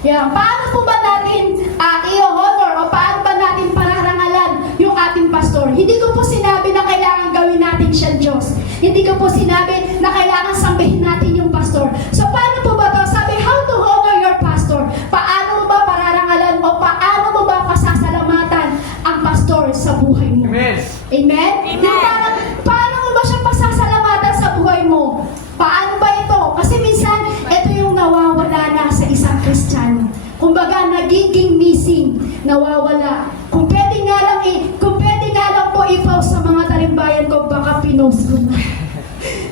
Yan. Paano po ba natin i-honor o paano ba natin pararangalan yung ating pastor? Hindi ko po sinabi na kailangan gawin natin siyang Diyos. Hindi ko po sinabi na kailangan sambihin natin yung pastor. So paano po ba to? Sabi, how to honor your pastor? Paano mo ba pararangalan o paano mo ba pasasalamatan ang pastor sa buhay mo? Amen. Amen? Yung parang, paano mo ba siya pasasalamatan sa buhay mo? Paano ba ito? Kasi minsan, ito yung nawawala na sa isang Kristiyano. Kumbaga, nagiging missing, nawawala. Kung pwede nga lang po i-post sa mga tarimbayan ko, baka pinost ko na.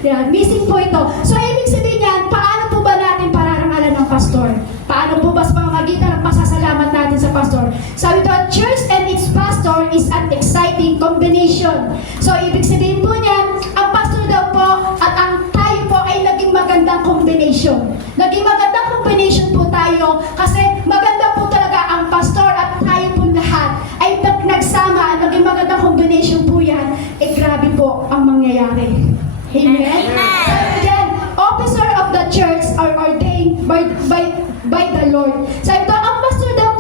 Yan, missing po ito. So, ibig sabihin yan, paano po ba natin pararangalan ng pastor? Paano po ba sa pamamagitan ng pasasalamat natin sa pastor? Sabi ito, church and its pastor is an exciting combination. So, ibig sabihin po niyan, ang pastor daw po at ang tayo po ay naging magandang combination. Naging magandang combination po tayo kasi maganda po talaga ang pastor at tayo po lahat ay nagsama, naging magandang combination po yan, grabe po ang mangyayari. Amen? Sabi dyan, officer of the church are ordained by the Lord. Sabi ito, ang pastor daw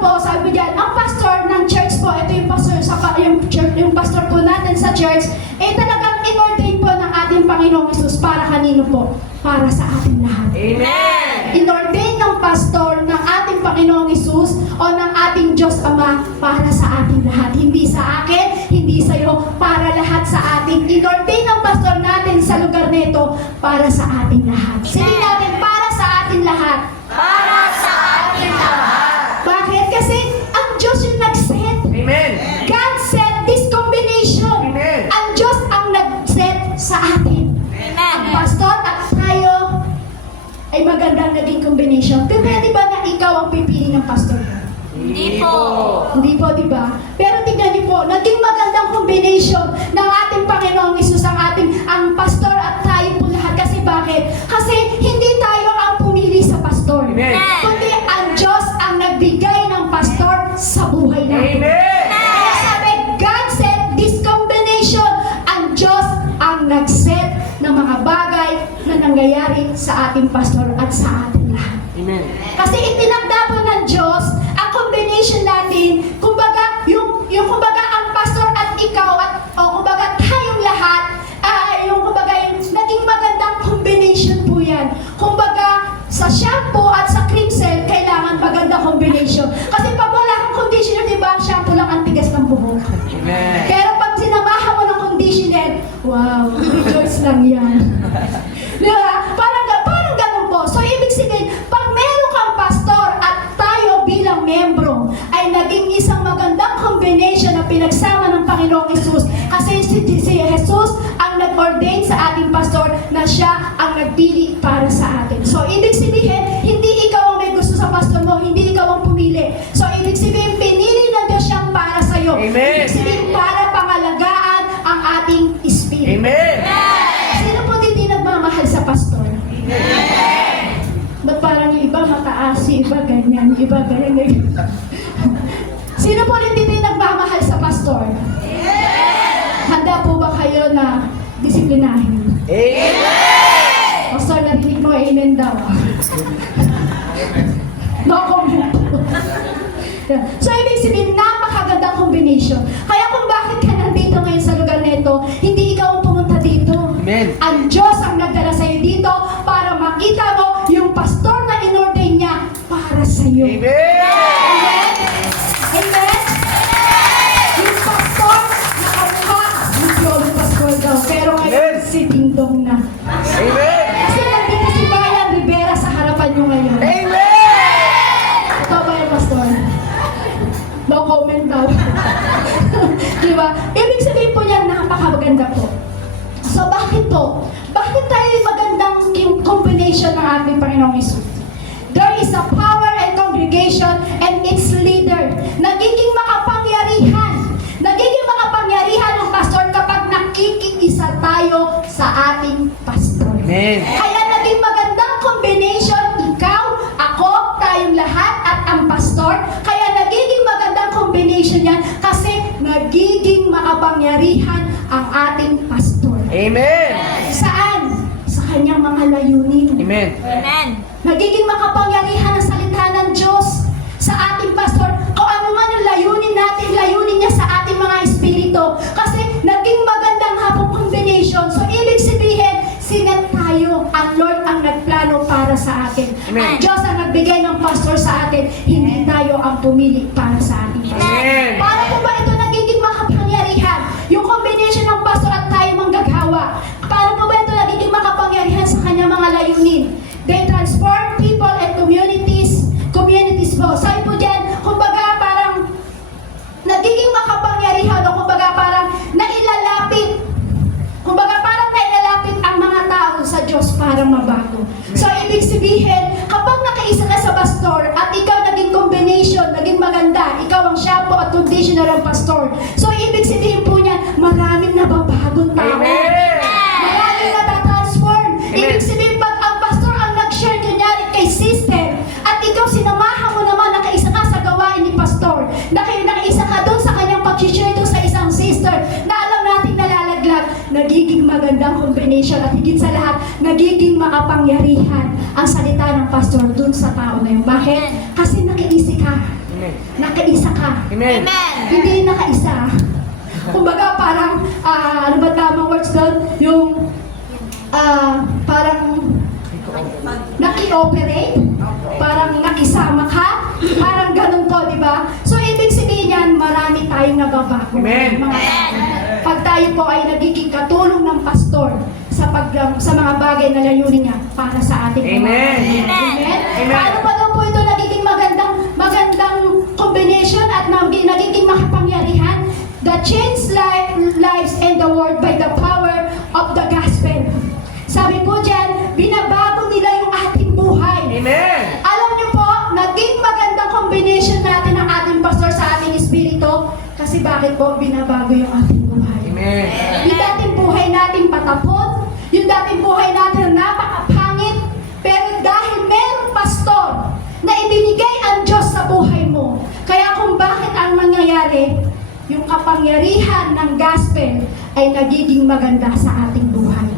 po, sabi dyan, ang pastor ng church po, ito yung pastor, yung pastor po natin sa church, talagang in-ordain po ng ating Panginoong Hesus para kanino po? Para sa ating lahat. Amen. In-ordain ng pastor ng ating Panginoong Hesus o ng ating Diyos Ama para sa ating lahat. Hindi sa akin, hindi sa iyo, para lahat sa atin. In-ordain ng pastor natin sa lugar nito para sa ating lahat. Sige natin, para sa ating lahat. Para sa ating lahat. Bakit? Kasi ang Diyos yung nag-set. Amen. God set this combination. Amen. Ang Diyos ang nag-set sa atin. Ang pastor at tayo ay magandang naging combination. Pero pwede ba na ikaw ang pipili ng pastor? Hindi po. Hindi po, di ba? Pero tingnan niyo po, naging magandang combination ng ating Panginoong Hesus ang pastor at tayo po lahat. Kasi bakit? Kasi hindi tayo ang pumili sa pastor. Amen. Kundi ang Diyos ang nagbigay ng pastor sa buhay natin. Amen. Kaya sabi, God set this combination. Ang Diyos ang nag-set ng mga bagay na nangyayari sa ating pastor at sa ating lahat. Amen. Kasi itinakda po ng Diyos ang combination natin, kumbaga, yung kumbaga ang pastor at ikaw kumbaga tayong lahat, yung naging magandang combination po yan. Kumbaga, sa shampoo at sa cream cell, kailangan magandang combination. Kasi pag wala kang conditioner, di ba, ang shampoo lang ang tigas ng buhok. Amen. Pero pag sinamahan mo ng conditioner, wow, rejoice lang yan. Di ba? Parang ganun po. So, ibig sabihin, pag meron kang pastor at tayo bilang membro, ay naging isang magandang combination na pinagsama ng Panginoong Hesus. Kasi si Jesus ang nag-ordain sa ating pastor na siya ang nagpili para sa atin. So, ibig sabihin, hindi ikaw ang may gusto sa pastor mo, hindi ikaw ang pumili. So, ibig sabihin, pinili na Diyos siyang para sa'yo. Amen. Ibig sabihin, para pangalagaan ang ating spirit. Amen. Sino po hindi nagmamahal sa pastor? Ba't parang yung iba mataas, yung iba ganyan, yung iba ganyan. Sino po hindi nagmamahal sa pastor? Handa po ba kayo na disiplinahin? Amen. Pastor, narinig mo, amen daw. No comment. So, ibig sabihin, napakagandang combination. Kaya kung bakit ka nandito ngayon sa lugar nito, hindi ikaw ang pumunta dito. Amen. Ang Diyos ang nagdala sa'yo dito para makita mo yung pastor na in-ordain niya para sa'yo. Amen. Amen? Amen? Yung pastor na kamukha ng Lolo Pastor daw. Pero ngayon, Amen. si Ding Dong na. Amen. Kasi nandito si Bayan Rivera sa harapan nyo ngayon. Amen. Ito ba yung pastor? No comment daw. Diba? Ibig sabihin po yan, napakaganda po. So bakit po? Bakit tayo magandang combination ng ating Panginoong Hesus? There is a power and congregation and its leader. Nagiging makapangyarihan ang pastor kapag nakikiisa tayo sa ating pastor. Amen. Kaya naging magandang combination, ikaw, ako, tayong lahat, at ang pastor. Kaya nagiging magandang combination yan kasi nagiging makapangyarihan ang ating pastor. Amen. Saan? Sa kanyang mga layunin. Amen. Amen. Nagiging makapangyarihan ang salita ng Diyos sa ating pastor. Kung ano man ang layunin natin, layunin niya sa ating mga espiritu. Kasi naging magandang hapong combination. So, ibig sabihin, sinet tayo. Ang Lord ang nagplano para sa atin. Amen. Ang Diyos ang nagbigay ng pastor sa atin. Hindi tayo ang pumili para sa atin. Amen. Paano po ba ito nagiging makapangyarihan? Yung combination ng pastor at tayo manggagawa. Paano po ba ito nagiging makapangyarihan sa kanyang mga layunin? They transform people and communities po. Sabi po dyan, kumbaga parang nagiging makapangyarihan o kumbaga parang nailalapit. Kumbaga parang nailalapit ang mga tao sa Diyos para mabago. So, ibig sabihin, kapag nakaisa ka sa pastor at ikaw naging combination, naging maganda, ikaw ang shapo at conditioner ng pastor. So, ibig sabihin po niyan, maraming nababagong tao. Amen. Maraming natatransform. Ibig sabihin, pag ang pastor ang nag-share kunyari kay sister, at ikaw sinamahan mo naman, nakaisa ka sa gawain ni pastor, nakaisa ka doon sa kanyang pag-share doon sa isang sister, na alam natin nalalaglag, nagiging magandang combination at higit sa lahat, nagiging makapangyarihan ang salita ng pastor doon sa tao na yun. Bakit? Kasi nakaisa ka. Amen. Nakaisa ka. Amen. Amen. Hindi nakaisa. Kumbaga parang, ano ba tamang words doon? Yung, parang, naki-operate, parang nakisama ka, parang ganun po, di ba? So, ibig sabihin yan, marami tayong nababago. Amen. Pag tayo po ay nagiging katulong ng pastor sa mga bagay na layunin niya para sa ating mga Amen. Amen. Amen. Paano pa daw po ito nagiging magandang combination at nagiging makapangyarihan? The change lives and the world by the power of the gospel. Sabi po dyan, binabago nila yung ating buhay. Amen. Alam niyo po, naging magandang combination natin ang ating pastor sa ating espiritu. Kasi bakit po binabago yung ating buhay? Amen. Yung dating buhay natin patapot, yung dating buhay natin napakapangit, pero dahil merong pastor na ibinigay ang Diyos sa buhay mo, kaya kung bakit ang nangyayari, yung kapangyarihan ng gospel ay nagiging maganda sa ating buhay.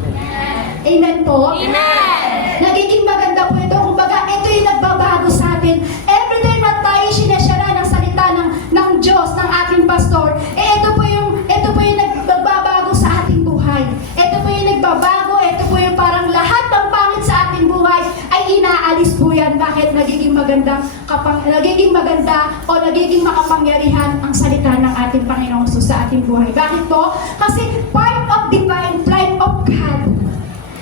Amen po? Amen. Nagiging maganda po ito. Kumbaga, ito yung nagbabago sa atin. Every time na tayo sinasyara ng salita ng Diyos, ng ating pastor, ito po yung nagbabago sa ating buhay. Ito po yung nagbabago, ito po yung parang lahat ng pangit sa ating buhay ay inaalis po yan. Bakit? Nagiging maganda o nagiging makapangyarihan ang salita ng ating Panginoong Jesus sa ating buhay. Bakit po? Kasi part of divine plan of God.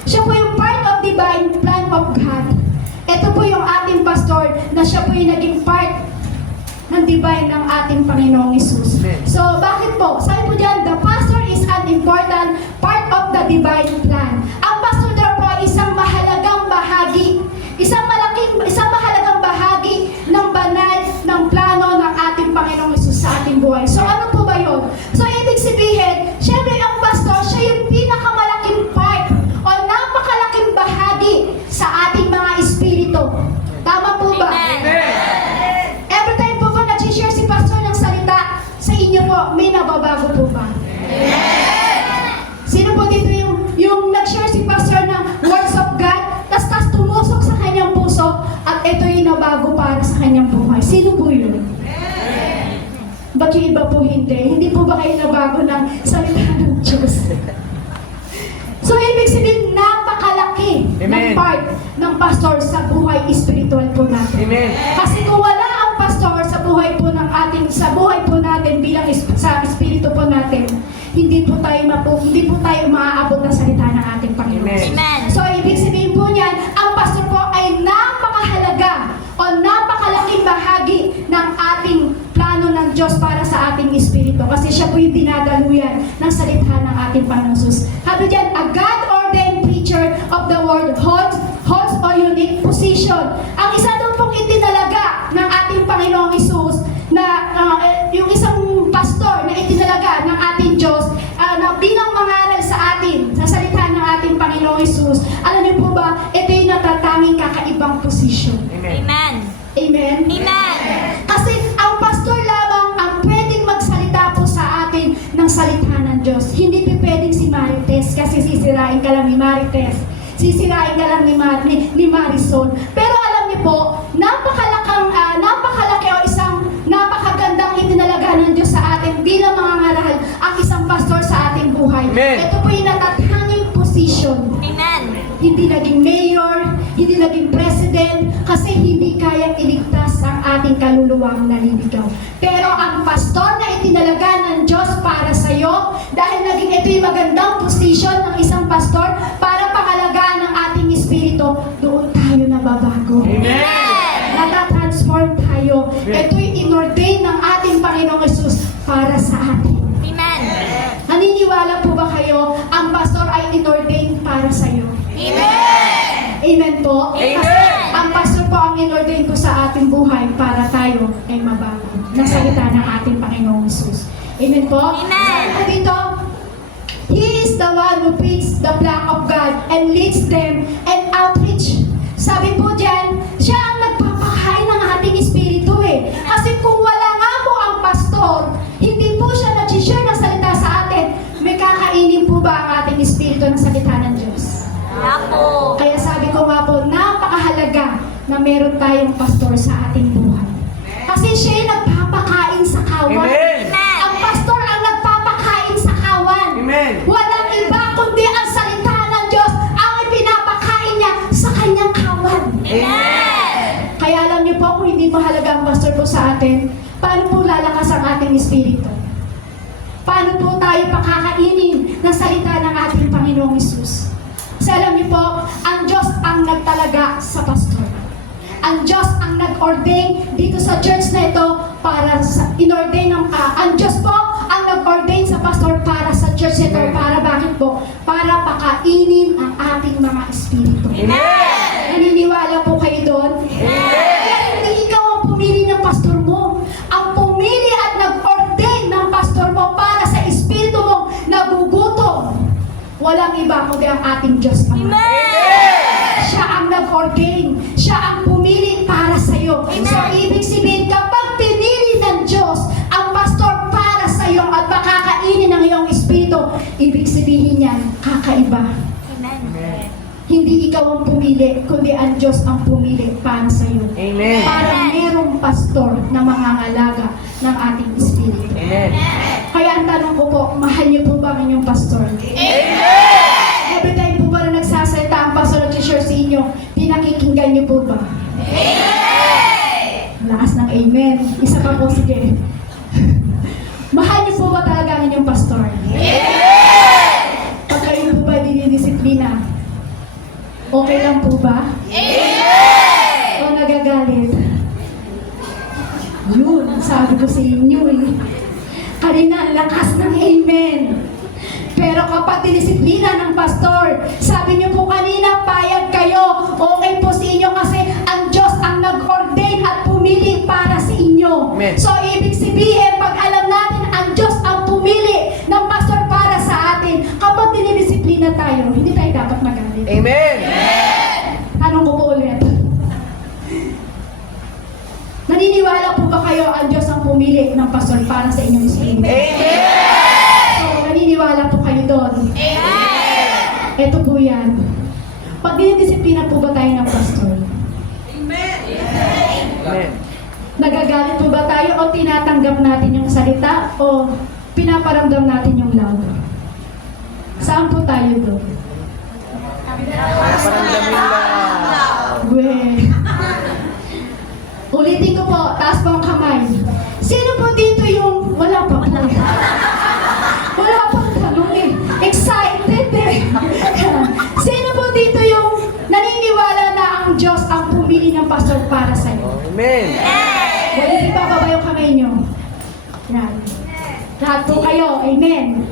Siya po yung part of divine plan of God. Ito po yung ating pastor na siya po yung naging part ng divine ng ating Panginoong Jesus. So, bakit po? Sabi po dyan, the pastor is an important part of the divine plan. Ang pastor daw po ay isang mahalagang bahagi, isang mahalagang bahagi ng banal ng plano ng ating Panginoong Jesus sa ating buhay. So, ano po ba yun? So, ibig sabihin, syempre ang pastor, siya yung pinakamalaking part o napakalaking bahagi sa ating mga espiritu. Tama po ba? Amen. Every time po ba nag-share si pastor ng salita sa inyo po, may nababago po ba? Sino po dito yung nag-share si pastor ng words of God, tas tumusok sa kanyang puso at ito yung nabago para sa kanyang buhay? Sino po yun? Ba't yung iba po hindi? Hindi po ba kayo nabago ng salita ng Diyos? So, ibig sabihin, napakalaki ng Amen. part ng pastor sa buhay espiritual po natin. Amen. Kasi kung wala ang pastor sa buhay po natin bilang sa espiritu po natin, hindi po tayo maaabot ng salita ng ating Panginoon. Amen. Amen. So, ibig sabihin po niyan, ang pastor po ay napakahalaga o napakalaking bahagi ng ating plano ng Diyos para sa ating espiritu. Kasi siya po yung dinadaluyan ng salita ng ating Panginoon Jesus. Sabi diyan, a God-ordained preacher of the word holds a unique position. Ang isa doon pong itinalaga ng ating Panginoong Jesus na yung isang pastor na itinalaga ng ating Diyos na bilang mangaral sa atin, sa salita ng ating Panginoong Jesus. Alam niyo po ba, ito yung natatanging kakaibang position. Amen. Amen. Amen? Amen. Kasi ang pastor lamang ang pwedeng magsalita po sa atin ng salita ng Diyos. Hindi po pwedeng si Marites kasi sisirain ka lang ni Marites. Harrison. Pero alam niyo po, napakalaki o isang napakagandang itinalaga ng Diyos sa atin bilang mga ngaral ang isang pastor sa ating buhay. Amen. Ito po yung natatanging position. Amen. Hindi naging mayor, hindi naging president, kasi hindi kayang iligtas ang ating kaluluwang naliligaw. Pero ang pastor na itinalaga ng Diyos para sa iyo, dahil naging ito yung magandang position ng isang pastor para pangalagaan ng ating espiritu, doon tayo nababago. Amen. Natatransform tayo. Ito yung inordain ng ating Panginoong Yesus para sa atin. Amen. Naniniwala po ba kayo ang pastor ay inordain para sa iyo? Amen. Amen po? Amen. Kasi ang pastor po ang inordain po sa ating buhay para tayo ay mabago. Nasalita ng ating Panginoong Yesus. Amen po? Amen. Sabi po dito, He is the one who feeds the flock of God and leads them and outreach. Sabi po dyan, siya ang nagpapakain ng ating espiritu eh. Kasi kung wala nga po ang pastor, hindi po siya nag-share ng salita sa atin, may kakainin po ba ang ating espiritu ng salita ng Diyos? Apo. Kaya sabi ko nga po, napakahalaga na meron tayong pastor sa ating buhay. Kasi siya yung nagpapakain sa kawan. Amen. Ang pastor ang nagpapakain sa kawan. Amen. Walang iba kundi ang salita ng Diyos ang ipinapakain niya sa kanyang kawan. Amen. Kaya alam niyo po, kung hindi mahalaga ang pastor po sa atin, paano po lalakas ang ating espiritu? Paano po tayo pakakainin ng salita ng ating Panginoong Yesus? Kasi alam niyo po, ang Diyos ang nagtalaga sa pastor. Ang Diyos ang nag-ordain dito sa church na ito para sa inordain ng ang Diyos po ang nag-ordain sa pastor para sa church na ito. Para bakit po? Para pakainin ang ating mga espiritu. Amen. Naniniwala po kayo doon? Kaya hindi ikaw ang pumili ng pastor mo. Ang pumili at nag-ordain ng pastor mo para sa espiritu mo nagugutom. Walang iba kundi ang ating Diyos. Siya ang nag-ordain. Siya ang pumili para sa iyo. Amen. So, ibig sabihin, kapag pinili ng Diyos ang pastor para sa iyo at makakainin ng iyong espiritu, ibig sabihin niyan, kakaiba. Amen. Hindi ikaw ang pumili, kundi ang Diyos ang pumili para sa iyo. Amen. Para merong pastor na mangangalaga ng ating espiritu. Amen. Kaya ang tanong ko po, mahal niyo po ba ang inyong pastor? Every time po ba na nagsasalita ang pastor at share sa inyo, pinakikinggan niyo po ba? Lakas ng amen. Isa pa po, sige. Mahal niyo po ba talaga ang inyong pastor? Pag kayo po ba dinidisiplina, okay lang po ba? O nagagalit? Yun, sabi ko sa inyo eh. Kanina, lakas ng amen. Pero kapag dinisiplina ng pastor, sabi niyo po kanina, payag kayo, okay po sa inyo kasi ang Diyos ang nag-ordain at pumili para sa inyo. Amen. So, ibig sabihin, pag alam natin ang Diyos ang pumili ng pastor para sa atin, kapag dinidisiplina tayo, hindi tayo dapat magalit. Amen. Tanong ko po ulit. Naniniwala po ba kayo ang Diyos ang pumili ng pastor para sa inyong espiritu? Amen. So, naniniwala po kayo doon? Ito po yan. Pag dinidisiplina po ba tayo ng pastor? Amen. Nagagalit po ba tayo o tinatanggap natin yung salita o pinaparamdam natin yung love? Saan po tayo doon? Paramdamin lang. Weh. Ulitin ko po, taas po ang kamay. Sino po dito yung wala pa po? Wala pa tanong eh. Excited eh. Sino po dito yung naniniwala na ang Diyos ang pumili ng pastor para sa iyo? Amen. Ulitin pa baba yung kamay nyo. Yan. Lahat po kayo. Amen.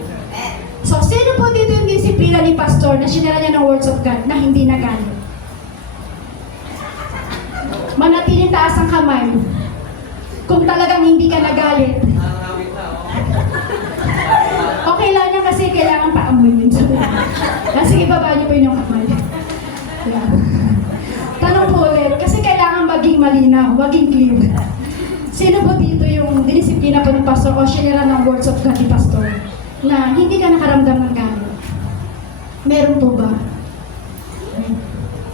So, sino po dito yung disiplina ni pastor na sinira niya ng words of God na hindi nagalit? Manatiling taas ang kamay. Kung talagang hindi ka nagalit. Okay lang yan kasi kailangan paamunin. Sige, baba niyo po yung kamay. Yeah. Tanong po ulit, kasi kailangan maging malinaw, maging clear. Sino po dito yung dinisiplina po ng pastor o sinira ng words of God ni pastor na hindi ka nakaramdam ng galit? Meron po ba?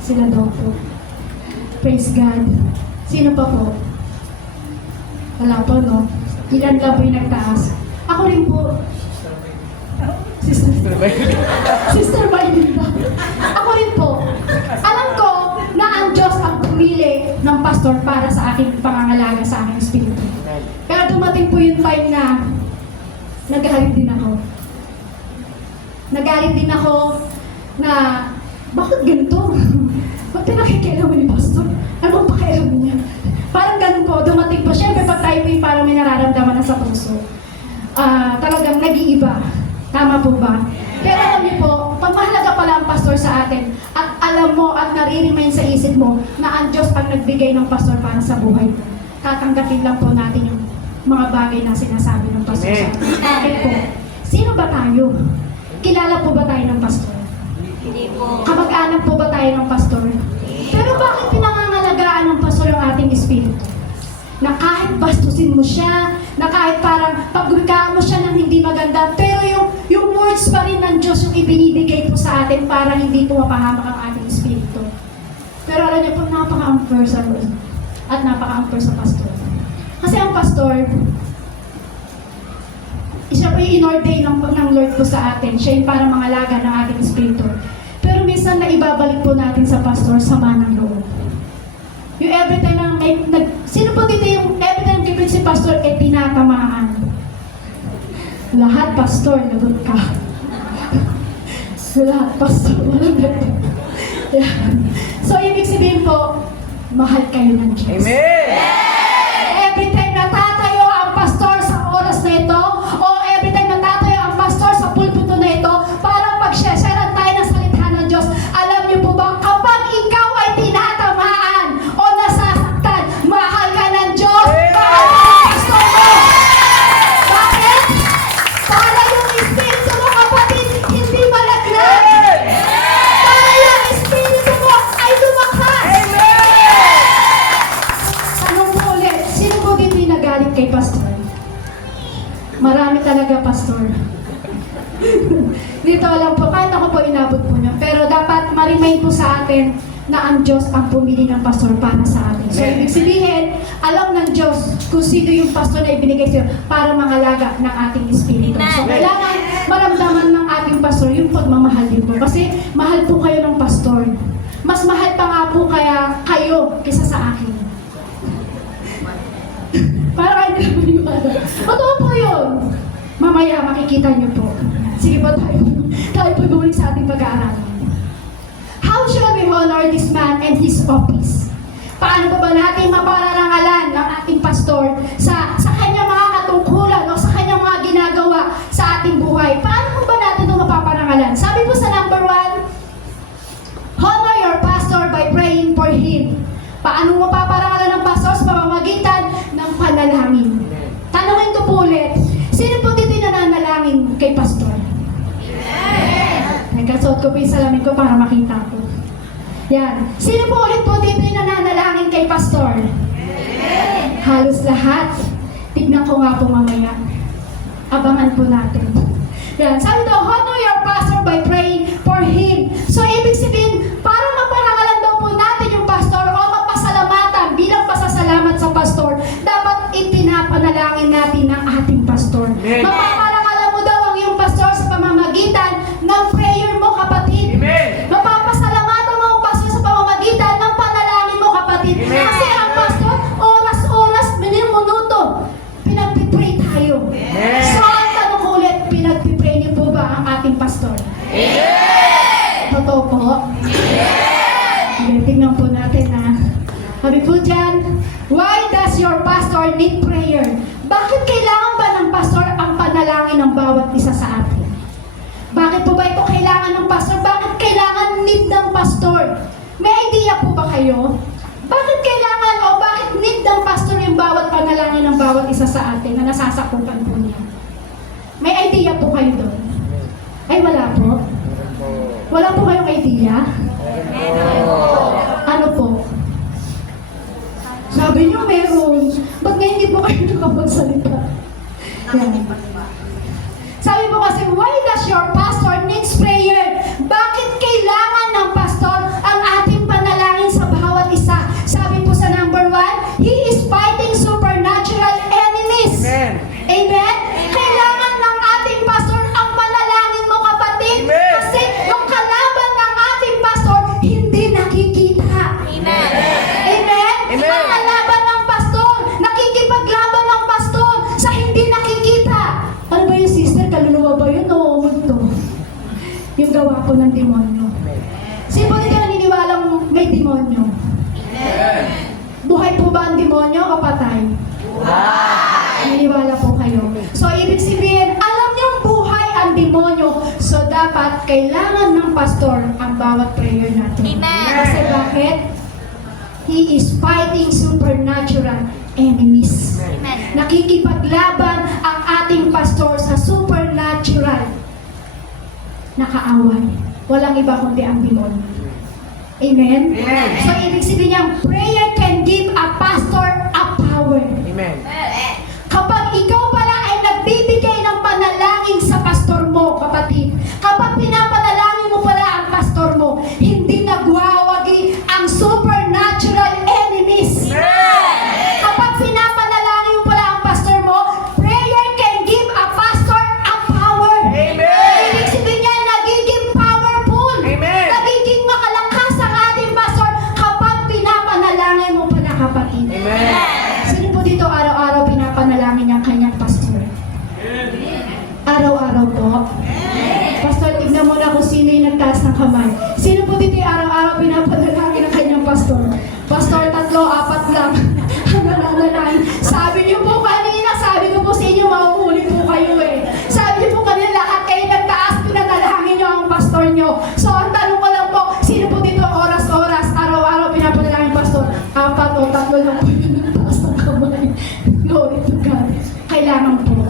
Sila daw po. Praise God. Sino pa po? Wala po, no? Ilan lang po yung nagtaas? Ako rin po. Sister Maylita. Ako rin po. Alam ko na ang Diyos ang pumili ng pastor para sa aking pangangalaga sa aking espiritu. Pero dumating po yung time na nagalit din ako. Nagalit din ako na bakit ganito? Ba't pinakikialaman ni pastor? Ano bang pakialam niya? Parang ganun po, dumating po. Siyempre, pag tayo po yung parang may nararamdaman na sa puso, talagang nag-iiba. Tama po ba? Pero alam niyo po, pag mahalaga pala ang pastor sa atin, at alam mo at nare-remind sa isip mo na ang Diyos ang nagbigay ng pastor para sa buhay mo, tatanggapin lang po natin yung mga bagay na sinasabi ng pastor sa atin. Bakit po? Sino ba tayo? Kilala po ba tayo ng pastor? Hindi po. Kamag-anak po ba tayo ng pastor? Pero bakit pinangangalagaan ng pastor ang ating espiritu? Na kahit bastusin mo siya, na kahit parang pagwikaan mo siya ng hindi maganda, pero yung words pa rin ng Diyos yung ibinibigay po sa atin para hindi po mapahamak ang ating espiritu. Pero alam niyo po, napaka-unfair sa Lord at napaka-unfair sa pastor. Kasi ang pastor, siya po yung in-ordain ng Lord po sa atin. Siya yung parang mangalaga ng ating espiritu. Pero minsan na ibabalik po natin sa pastor sama ng loob. Yung every time na sino po dito yung every time kipin si pastor, tinatamaan? Lahat pastor, lagot ka. Lahat pastor, walang lagot. So, ibig sabihin po, mahal kayo ng Diyos. Amen! Every time natatayo ang pastor sa oras na ito, o every time natatayo ang pastor sa pulpito na ito, para pag-sharean tayo ng salita ng Diyos, alam niyo po ba, kapag ikaw ay tinatamaan o nasasaktan, mahal ka ng Diyos, mahal ka ng pastor mo. Bakit? Para yung espiritu mo, kapatid, hindi malaglag. Para yung espiritu mo ay lumakas. Tanong po ulit, sino po dito yung nagalit kay pastor? Marami talaga, pastor. Dito alam po, kahit ako po inabot po niya. Pero dapat ma-remind po sa atin na ang Diyos ang pumili ng pastor para sa atin. So, ibig sabihin, alam ng Diyos kung sino yung pastor na ibinigay sa'yo para mangalaga ng ating espiritu. So, kailangan maramdaman ng ating pastor yung pagmamahal din po. Kasi mahal po kayo ng pastor. Mas mahal pa nga po kaya kayo kaysa sa akin. Para kayo hindi maniwala. Totoo po yun. Mamaya makikita niyo po. Sige po tayo po bumalik sa ating pag-aaral. How shall we honor this man and his office? Paano pa ba natin mapararangalan ng ating pastor sa kanyang mga katungkulan o sa kanyang mga ginagawa sa ating buhay? Paano pa ba natin ito mapaparangalan? Sabi po sa number 1, honor your pastor by praying for him. Paano mapaparangalan ng pastor sa pamamagitan ng panalangin? Tanungin ko po ulit, sino po dito yung nananalangin kay pastor? Nagkasuot ko po yung salamin ko para makita ko. Yan. Sino po ulit po dito yung nananalangin kay pastor? Halos lahat. Tignan ko nga po mamaya. Abangan po natin. Yan. Sabi daw, honor your pastor by praying for him. So, ibig sabihin, para maparangalan daw po natin yung pastor o mapasalamatan bilang pasasalamat sa pastor, dapat ipinapanalangin natin ang ating pastor. Amen. Mapaparangalan mo daw ang iyong pastor sa pamamagitan ng prayer mo, kapatid. Amen! Mapapasalamatan mo ang pastor sa pamamagitan ng panalangin mo, kapatid. Amen. Kasi ang pastor, oras-oras, minuto, pinagpipray tayo. Amen. So, ang tanong ko ulit, pinagpipray niyo po ba ang ating pastor? Totoo po? Okay, tingnan po natin na. Sabi po dyan, why does your pastor need prayer? Bakit kailangan ba ng pastor ang panalangin ng bawat isa sa atin? Bakit po ba ito kailangan ng pastor? Bakit kailangan need ng pastor? May idea po ba kayo? Bakit kailangan o bakit need ng pastor yung bawat panalangin ng bawat isa sa atin na nasasakupan po niya? May idea po kayo doon? Ay, wala po. Wala po kayong idea? Ano po? Sabi niyo meron. Ba't nga hindi po kayo nakapagsalita? Yan. Sabi po kasi, why does your pastor needs prayer? Bakit kailangan ng pastor ang ating panalangin sa bawat isa sa pastor ang bawat prayer natin. Amen. Kasi bakit? He is fighting supernatural enemies. Amen. Nakikipaglaban ang ating pastor sa supernatural na kaaway. Walang iba kundi ang demonyo. Amen? Amen. So, ibig sabihin niyang, prayer can give a pastor a power. Amen. Kapag ikaw pala ay nagbibigay ng panalangin sa pastor mo, kapatid, kapag pinapanalangin mo pala ang pastor mo, hindi nagwawagi ang supernatural enemies. Kapag pinapanalangin mo pala ang pastor mo, prayer can give a pastor a power. Amen. Ibig sabihin niya, nagiging powerful. Amen. Nagiging makalakas ang ating pastor kapag pinapanalangin mo pala, kapatid. Amen. Sino po dito araw-araw pinapanalangin ang kanyang pastor? Araw-araw po? Pastor, tignan mo na kung sino yung nagtaas ng kamay. Sino po dito yung araw-araw pinapanalangin ang kanyang pastor? Pastor, 3, 4 lang ang nananalangin. Sabi niyo po kanina, sabi ko po sa inyo, mahuhuli po kayo eh. Sabi niyo po kanina, lahat kayo nagtaas, pinanalangin niyo ang pastor niyo. So, ang tanong ko lang po, sino po dito oras-oras, araw-araw pinapanalangin pastor? 4 o 3 lang po yung nagtaas ng kamay. Glory to God. Kailangan po.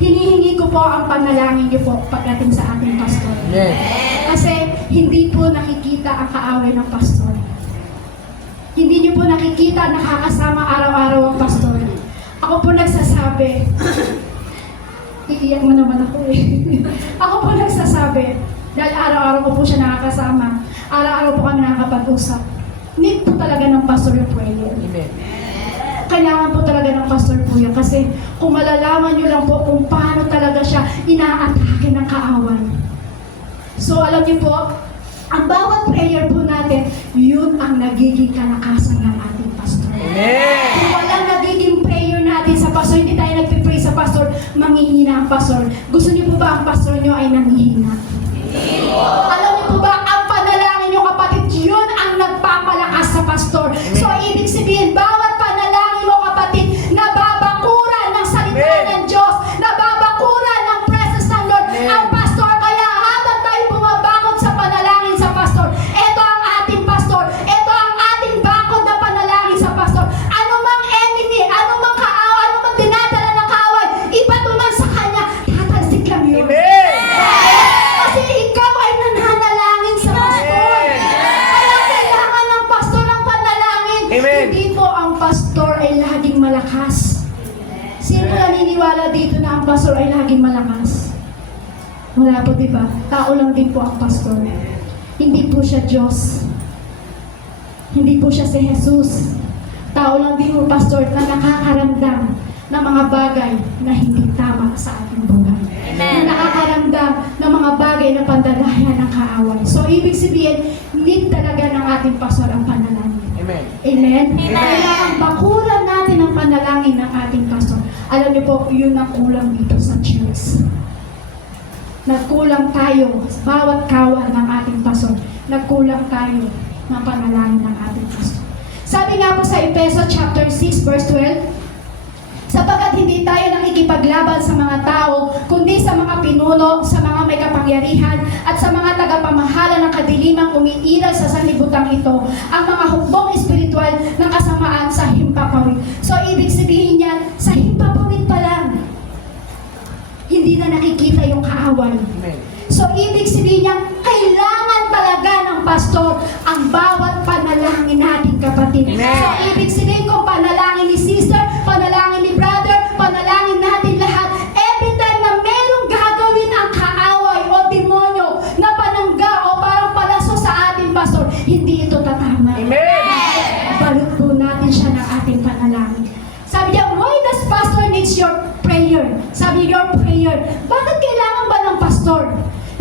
Hinihingi ko po ang panalangin niyo po pagdating sa ating pastor. Amen. Kasi hindi po nakikita ang kaaway ng pastor. Hindi niyo po nakikita nakakasama araw-araw ang pastor. Ako po nagsasabi, iiyak mo naman ako eh. Ako po nagsasabi, dahil araw-araw ko po siya nakakasama, araw-araw po kami nakakapag-usap. Need po talaga ng pastor yung prayer. Amen. Kailangan po talaga ng pastor po yan kasi kung malalaman nyo lang po kung paano talaga siya inaatake ng kaaway. So alam niyo po, ang bawat prayer po natin, yun ang nagiging kalakasan ng ating pastor. Amen. Kung walang nagiging prayer natin sa pastor, hindi tayo nagpipray sa pastor, manghihina ang pastor. Gusto niyo po ba ang pastor niyo ay nanghihina? Alam niyo po ba, ang panalangin niyo kapatid, yun ang nagpapalakas sa pastor. So ibig sabihin, bawat panalangin mo kapatid, nababakuran ng salita Amen. ng Diyos, nababakuran ng presence ng Lord, Amen. ang pastor. Kaya habang tayo bumabakod sa panalangin sa pastor, ito ang ating pastor, ito ang ating bakod na panalangin sa pastor. Ano mang enemy, ano mang kaaway, ano mang dinadala ng kaaway, ipatuman sa kanya, tatalsik lang yun. Amen. Kasi ikaw ay nananalangin sa pastor. Kaya kailangan ng pastor ng panalangin. Amen. Hindi po ang pastor ay laging malakas. Sino naniniwala dito na ang pastor ay laging malakas? Wala po, di ba? Tao lang din po ang pastor. Hindi po siya Diyos. Hindi po siya si Jesus. Tao lang din po pastor na nakakaramdam ng mga bagay na hindi tama sa ating buhay. Amen. Na nakakaramdam ng mga bagay na pandalaya ng kaaway. So, ibig sabihin, need talaga ng ating pastor ang panalangin. Amen. Amen? Amen. Kaya ang bakuran natin ang panalangin ng ating pastor. Alam niyo po, yun ang kulang dito sa church. Nagkulang tayo, bawat kawan ng ating pastor, nagkulang tayo ng panalangin ng ating pastor. Sabi nga po sa Efeso chapter 6 verse 12, sapagkat hindi tayo nakikipaglaban sa mga tao, kundi sa mga pinuno, sa mga may kapangyarihan, at sa mga tagapamahala ng kadilimang umiiral sa sanlibutan ito, ang mga hukbong espiritual ng kasamaan sa himpapawid. So, ibig sabihin niyan, sa himpapawid pa lang, hindi na nakikita yung kaaway. Amen. So, ibig sabihin niya, kailangan talaga ng pastor ang bawat panalangin natin, kapatid. Amen. So, ibig sabihin kung panalangin ni sister, panalangin ni brother, panalangin natin lahat, every time na merong gagawin ang kaaway o demonyo na panangga o parang palaso sa ating pastor, hindi ito tatama. Amen. Balot po natin siya ng ating panalangin. Sabi niya, why does pastor needs your prayer? Sabi niya, your prayer. Bakit kailangan ba ng pastor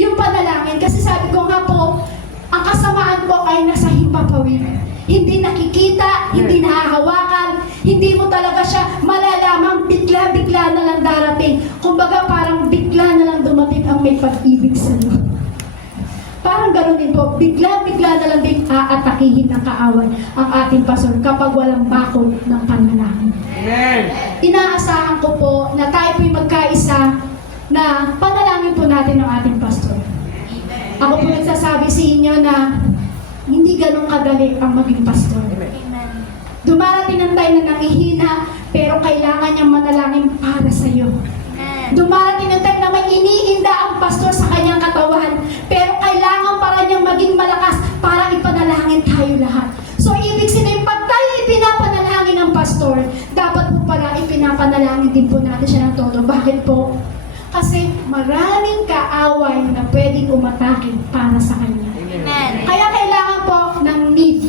yung panalangin? Kasi sabi ko nga po, ang kasamaan po ay nasa himpapawid. Hindi nakikita, hindi nahahawakan, hindi mo talaga siya malalamang bigla-bigla na lang darating. Kumbaga parang bigla na lang dumating ang may pag-ibig sa iyo. Parang gano'n din po, bigla-bigla na lang din aatakihin ng kaaway ang ating pastor kapag walang bakod ng panalangin. Amen. Inaasahan ko po na tayo po'y magkaisa na panalangin po natin ng ating pastor. Ako po nagsasabi sa inyo na hindi ganun kadali ang maging pastor. Amen. Dumarating ang time na nangihina, pero kailangan niyang manalangin para sa iyo. Amen. Dumarating ang time na may iniinda ang pastor sa kanyang katawan, pero kailangan para niyang maging malakas para ipanalangin tayo lahat. So, ibig sabihin, pag tayo ipinapanalangin ng pastor, dapat po pala ipinapanalangin din po natin siya ng todo. Bakit po? Kasi maraming kaaway na pwedeng umatake para sa kanya. Amen. Kaya kailangan po ng need.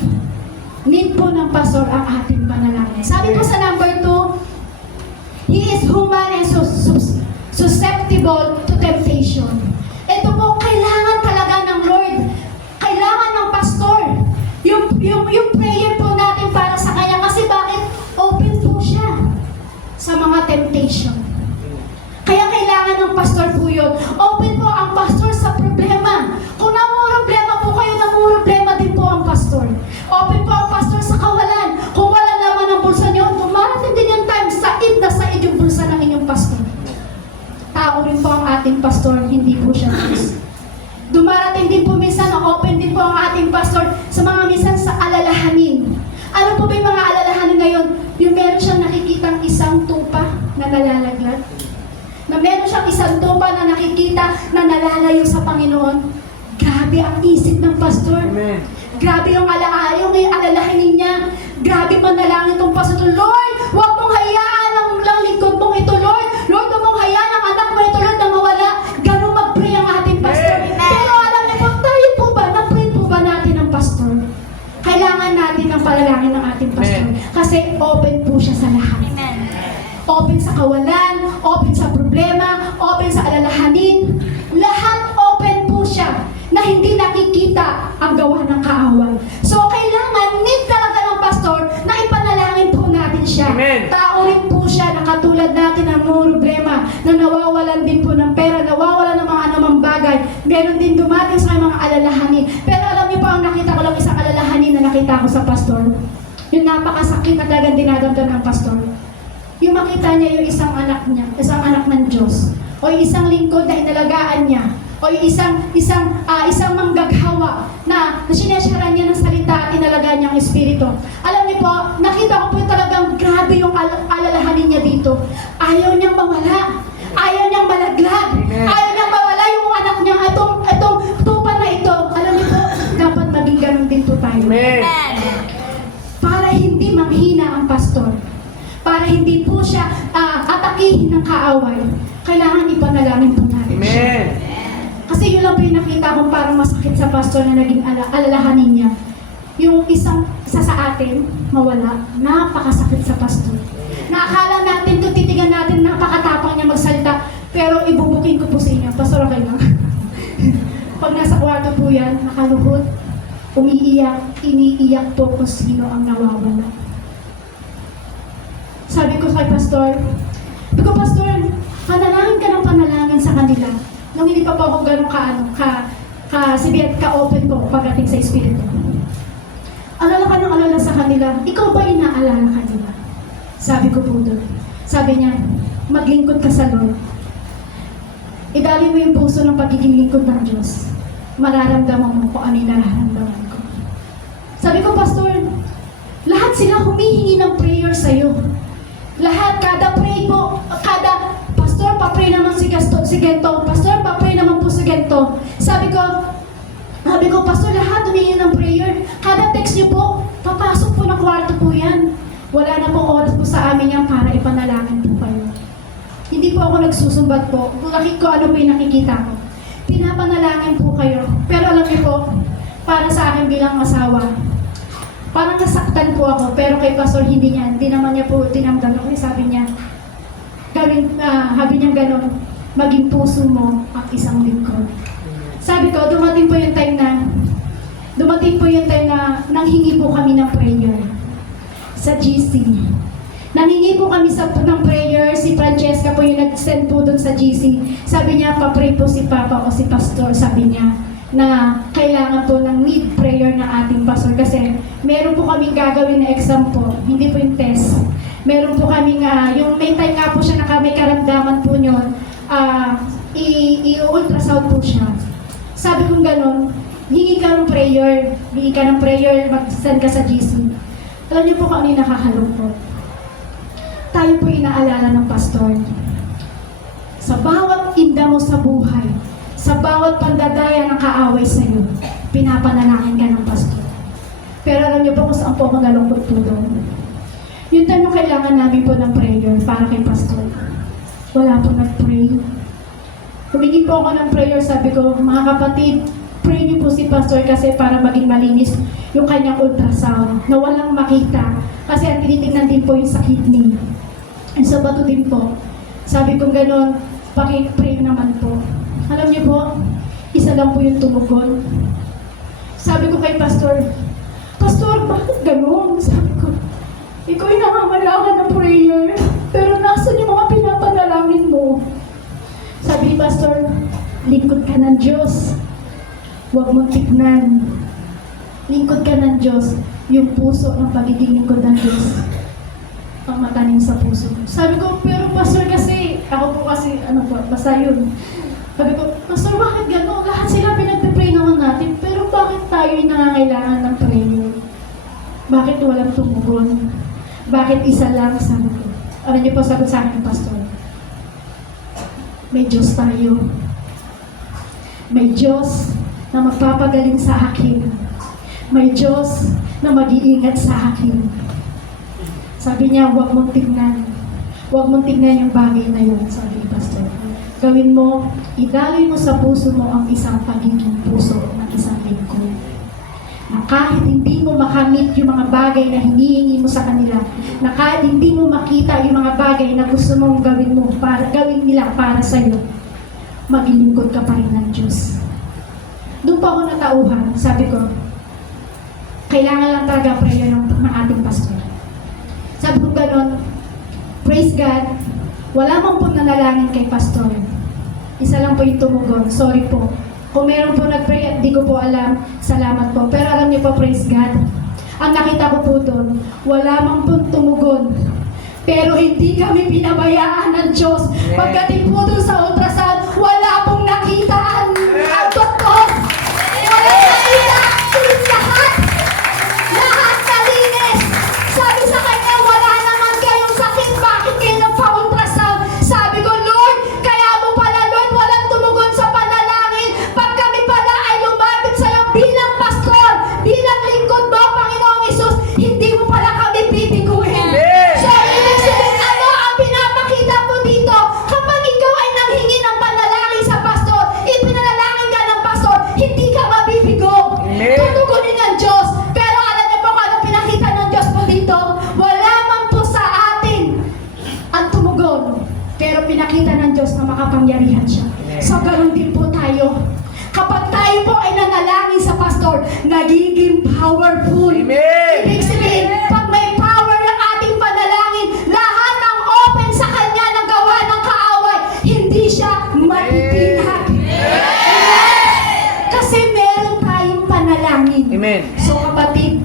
Need po ng pastor ang ating panalangin. Sabi po sa number 2, he is human and susceptible to temptation. Ito po, kailangan talaga ng Lord. Kailangan ng pastor. Yung prayer po natin para sa kanya. Kasi bakit? Open po siya sa mga temptation. Kaya kailangan ng pastor po yun. Open po ang pastor sa problema. Kung namumroblema po kayo, namumroblema din po ang pastor. Open po ang pastor sa kawalan. Kung wala laman ang bulsa nyo, dumarating din yung time, said na said yung bulsa ng inyong pastor. Tao rin po ang ating pastor, hindi po siya Diyos. Dumarating din po minsan, open din po ang ating pastor sa mga minsan sa alalahanin. Ano po ba yung mga alalahanin ngayon? Yung meron siyang nakikitang isang tupa na nalalaglag. Na meron siyang isang tupa na nakikita na nalalayo sa Panginoon. Grabe ang isip ng pastor. Amen. Grabe yung alalahanin niya. Grabe manalangin itong pastor. Lord, huwag mong hayaan ang lingkod mong ito, Lord. Lord, huwag mong hayaan ang anak mo ito, Lord, na mawala. Ganun mag-pray ang ating pastor. Amen. Pero alam niyo po, tayo po ba, na-pray po ba natin ang pastor? Kailangan natin ang palalangin ng ating pastor. Amen. Kasi open po siya sa lahat. Amen. Open sa kawalan, open sa problema, open sa alalahanin. Lahat open po siya na hindi nakikita ang gawa ng kaaway. So, kailangan need talaga ng pastor na ipanalangin po natin siya. Amen. Tao rin po siya na katulad natin ang mga problema na nawawalan din po ng pera, nawawalan ng mga anumang bagay. Meron din dumating sa mga alalahanin. Pero alam niyo po, ang nakita ko lang isang alalahanin na nakita ko sa pastor. Yung napakasakit na talagang dinadamdam ng pastor. Yung makita niya yung isang anak niya, isang anak ng Diyos, o yung isang lingkod na inalagaan niya, o yung isang manggaghawa na sinesyaran niya ng salita at inalagaan niya ang espiritu. Alam niyo po, nakita ko po talagang grabe yung alalahanin niya dito. Ayaw niyang mawala. Ayaw niyang malaglag. Amen. Ayaw niyang mawala yung anak niya. Itong tupa na ito. Alam niyo po, dapat maging ganun din po tayo. Amen. Amen. Para hindi manghina ang pastor. Para hindi po siya atakihin ng kaaway. Kailangan ipanalangin po natin siya. Amen. Kasi yun lang po yung nakita kong parang masakit sa pastor na naging alalahanin niya. Yung isa sa atin, mawala, napakasakit sa pastor. Naakala natin, kung titigan natin, napakatapang niya magsalita, pero ibubukin ko po sa inyo. Pastor, okay lang. Pag nasa kwarto po yan, nakaluhod, umiiyak, iniiyak po kung sino ang nawawala. Sabi ko kay pastor, panalangin ka ng panalangin sa kanila. Nung hindi pa po ako ganun kasibiyat ka-open po pagdating sa Espiritu. Alala ka ng alala sa kanila, ikaw ba inaalala kanila? Sabi ko po doon. Sabi niya, maglingkod ka sa Lord. Idali mo yung puso ng pagiging lingkod ng Diyos. Mararamdaman mo kung ano yung nararamdaman ko. Sabi ko, pastor, lahat sila humihingi ng prayer sa'yo. Lahat, kada pray po, kada pastor, pa-pray naman si Gento. Pastor, pa-pray naman po si Gento. Sabi ko, pastor, lahat humingi ng prayer. Kada text niyo po, papasok po ng kwarto po yan. Wala na pong oras po sa amin yan para ipanalangin po kayo. Hindi po ako nagsusumbat po. Kung ano po yung nakikita ko. Pinapanalangin po kayo. Pero alam niyo po, para sa akin bilang asawa, parang nasaktan po ako, pero kay pastor hindi naman niya po tinamdam ako. Sabi niya, sabi niya gano'n, maging puso mo ang isang lingkod. Sabi ko, dumating po yung time na nanghingi po kami ng prayer sa GC. Nanghingi po kami ng prayer, si Francesca po yung nag-send po doon sa GC. Sabi niya, pa-pray po si Papa o si Pastor, sabi niya, na kailangan po ng need prayer ng ating pastor kasi meron po kaming gagawin na exam po, hindi po yung test. Meron po kaming, yung may time nga po siya na may karamdaman po yun, i-ultrasound po siya. Sabi kong ganon, hingi ka ng prayer, mag-send ka sa GC. Alam niyo po kung ano yung nakakalungkot. Tayo po inaalala ng pastor. Sa bawat inda mo sa buhay, sa bawat pandadaya ng kaaway sa iyo, pinapanalangin ka ng pastor. Pero alam niyo po kung saan po ako nalungkot po doon. Yung time na kailangan namin po ng prayer para kay pastor, wala po nag-pray. Humingi po ako ng prayer, sabi ko, mga kapatid, pray niyo po si pastor kasi para maging malinis yung kanyang ultrasound na walang makita kasi ang tinitingnan din po yung sa kidney. And so bato din po. Sabi ko gano'n, paki-pray naman po. Alam niyo po, isa lang po yung tumugon. Sabi ko kay pastor, Pastor, bakit gano'n? Sabi ko, ikaw ay nangangalangan ng prayer, pero nasan yung mga pinapanalangin mo? Sabi ni pastor, lingkod ka ng Diyos. Huwag mong tignan. Lingkod ka ng Diyos, yung puso ng pagiging lingkod ng Diyos. Ang matanim sa puso. Sabi ko, pero pastor kasi, ako po kasi, basta yun. Sabi ko, pastor, bakit gano'n? Lahat sila pinagpipray naman natin, pero bakit tayo yung nangangailangan ng prayer? Bakit walang tumugon? Bakit isa lang? Sabi ko. Ano niyo po sabi sa akin ng pastor? May Diyos tayo. May Diyos na magpapagaling sa akin. May Diyos na mag-iingat sa akin. Sabi niya, huwag mong tignan. Huwag mong tignan yung bagay na yun, sabi ni pastor. Gawin mo, idaloy mo sa puso mo ang isang pagiging puso ng isang lingkod. Na kahit hindi mo makamit yung mga bagay na hinihingi mo sa kanila, na kahit hindi mo makita yung mga bagay na gusto mong gawin nila para sa iyo, maglilingkod ka pa rin ng Diyos. Doon pa ako natauhan, sabi ko, kailangan lang talaga prayer ng ating pastor. Sabi ko ganon, praise God, wala mang po nanalangin kay pastor. Isa lang po yung tumugon, sorry po. Kung meron po nag-pray at di ko po alam, salamat po. Pero alam niyo po, praise God, ang nakita ko po doon, wala mang po tumugon. Pero hindi kami pinabayaan ng Diyos. Pagdating po doon sa ultrasound, wala pong nakitaan ang doktor. Wala nakita. Lahat. Lahat nalinis. Sabi sa kanya, wala naman kayong sakit. Bakit kayo nagpa-ultrasound? Sabi ko, Lord, kaya mo pala, Lord, walang tumugon sa panalangin. Pag kami pala ay lumapit sa'yo bilang pastor, bilang lingkod mo, Panginoong Isus, hindi mo pala kami bibiguhin. So, ibig sabihin, ano ang pinapakita po dito? Kapag ikaw ay nanghingi ng panalangin sa pastor, ipinalangin ka ng pastor, hindi ka mabibigo. Tutugunin ng Diyos. Pero alam niyo po kung ano pinakita ng Diyos po dito? Wala man po sa atin ang tumugon. Pero pinakita ng Diyos na makapangyarihan siya. So, ganoon din po tayo. Kapag tayo po ay nanalangin sa pastor, nagiging powerful. Ibig sabihin, pag may power ng ating panalangin, lahat ng open sa kanya ng gawa ng kaaway, hindi siya matitinag. Kasi meron tayong panalangin. Amen. So kapatid,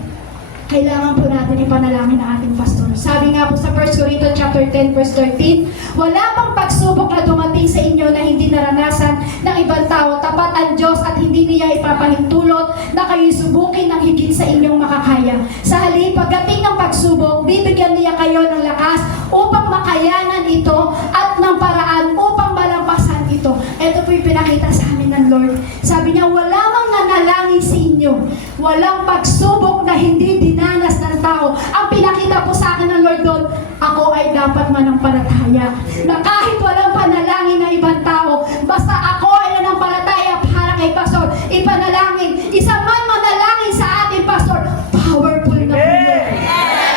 kailangan po natin ipanalangin ang ating pastor. Sabi nga po sa 1 Corinthians chapter 10 verse 13, wala pang pagsubok na dumating sa inyo na hindi naranasan ng ibang tao. Tapat ang Diyos at hindi niya ipapahintulot na kayo subukin ng higit sa inyong makakaya. Sa halip, pagdating ng pagsubok, bibigyan niya kayo ng lakas upang makayanan ito at ng paraan upang malampasan ito. Ito po yung pinakita sa amin ng Lord. Sabi niya, wala mang nanalangin sa inyo. Walang pagsubok na hindi dinanas ng tao. Ang pinakita po sa akin ng Lord doon, ako ay dapat manampalataya. Na kahit walang panalangin ng ibang tao, basta ako ay nanampalataya para kay pastor, ipanalangin. Isa man manalangin sa ating pastor, powerful na po yun.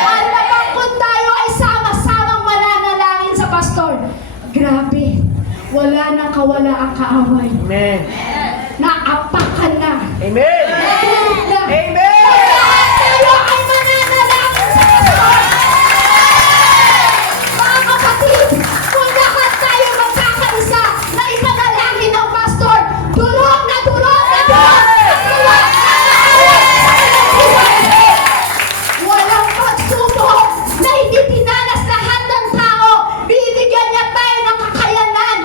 Alam ba kung tayo ay sama-samang mananalangin sa pastor? Grabe, wala nang kawala ang kaaway. Amen. Naapakan na. Amen. Tulog na. Amen. Lahat tayo ay mananalangin sa pastor. Mga kapatid, kung lahat tayo magkakaisa na ipanalangin ng pastor, durog na durog na durog at luwag na walang pagsubok na hindi dinanas lahat ng tao. Bibigyan niya tayo ng kakayanan.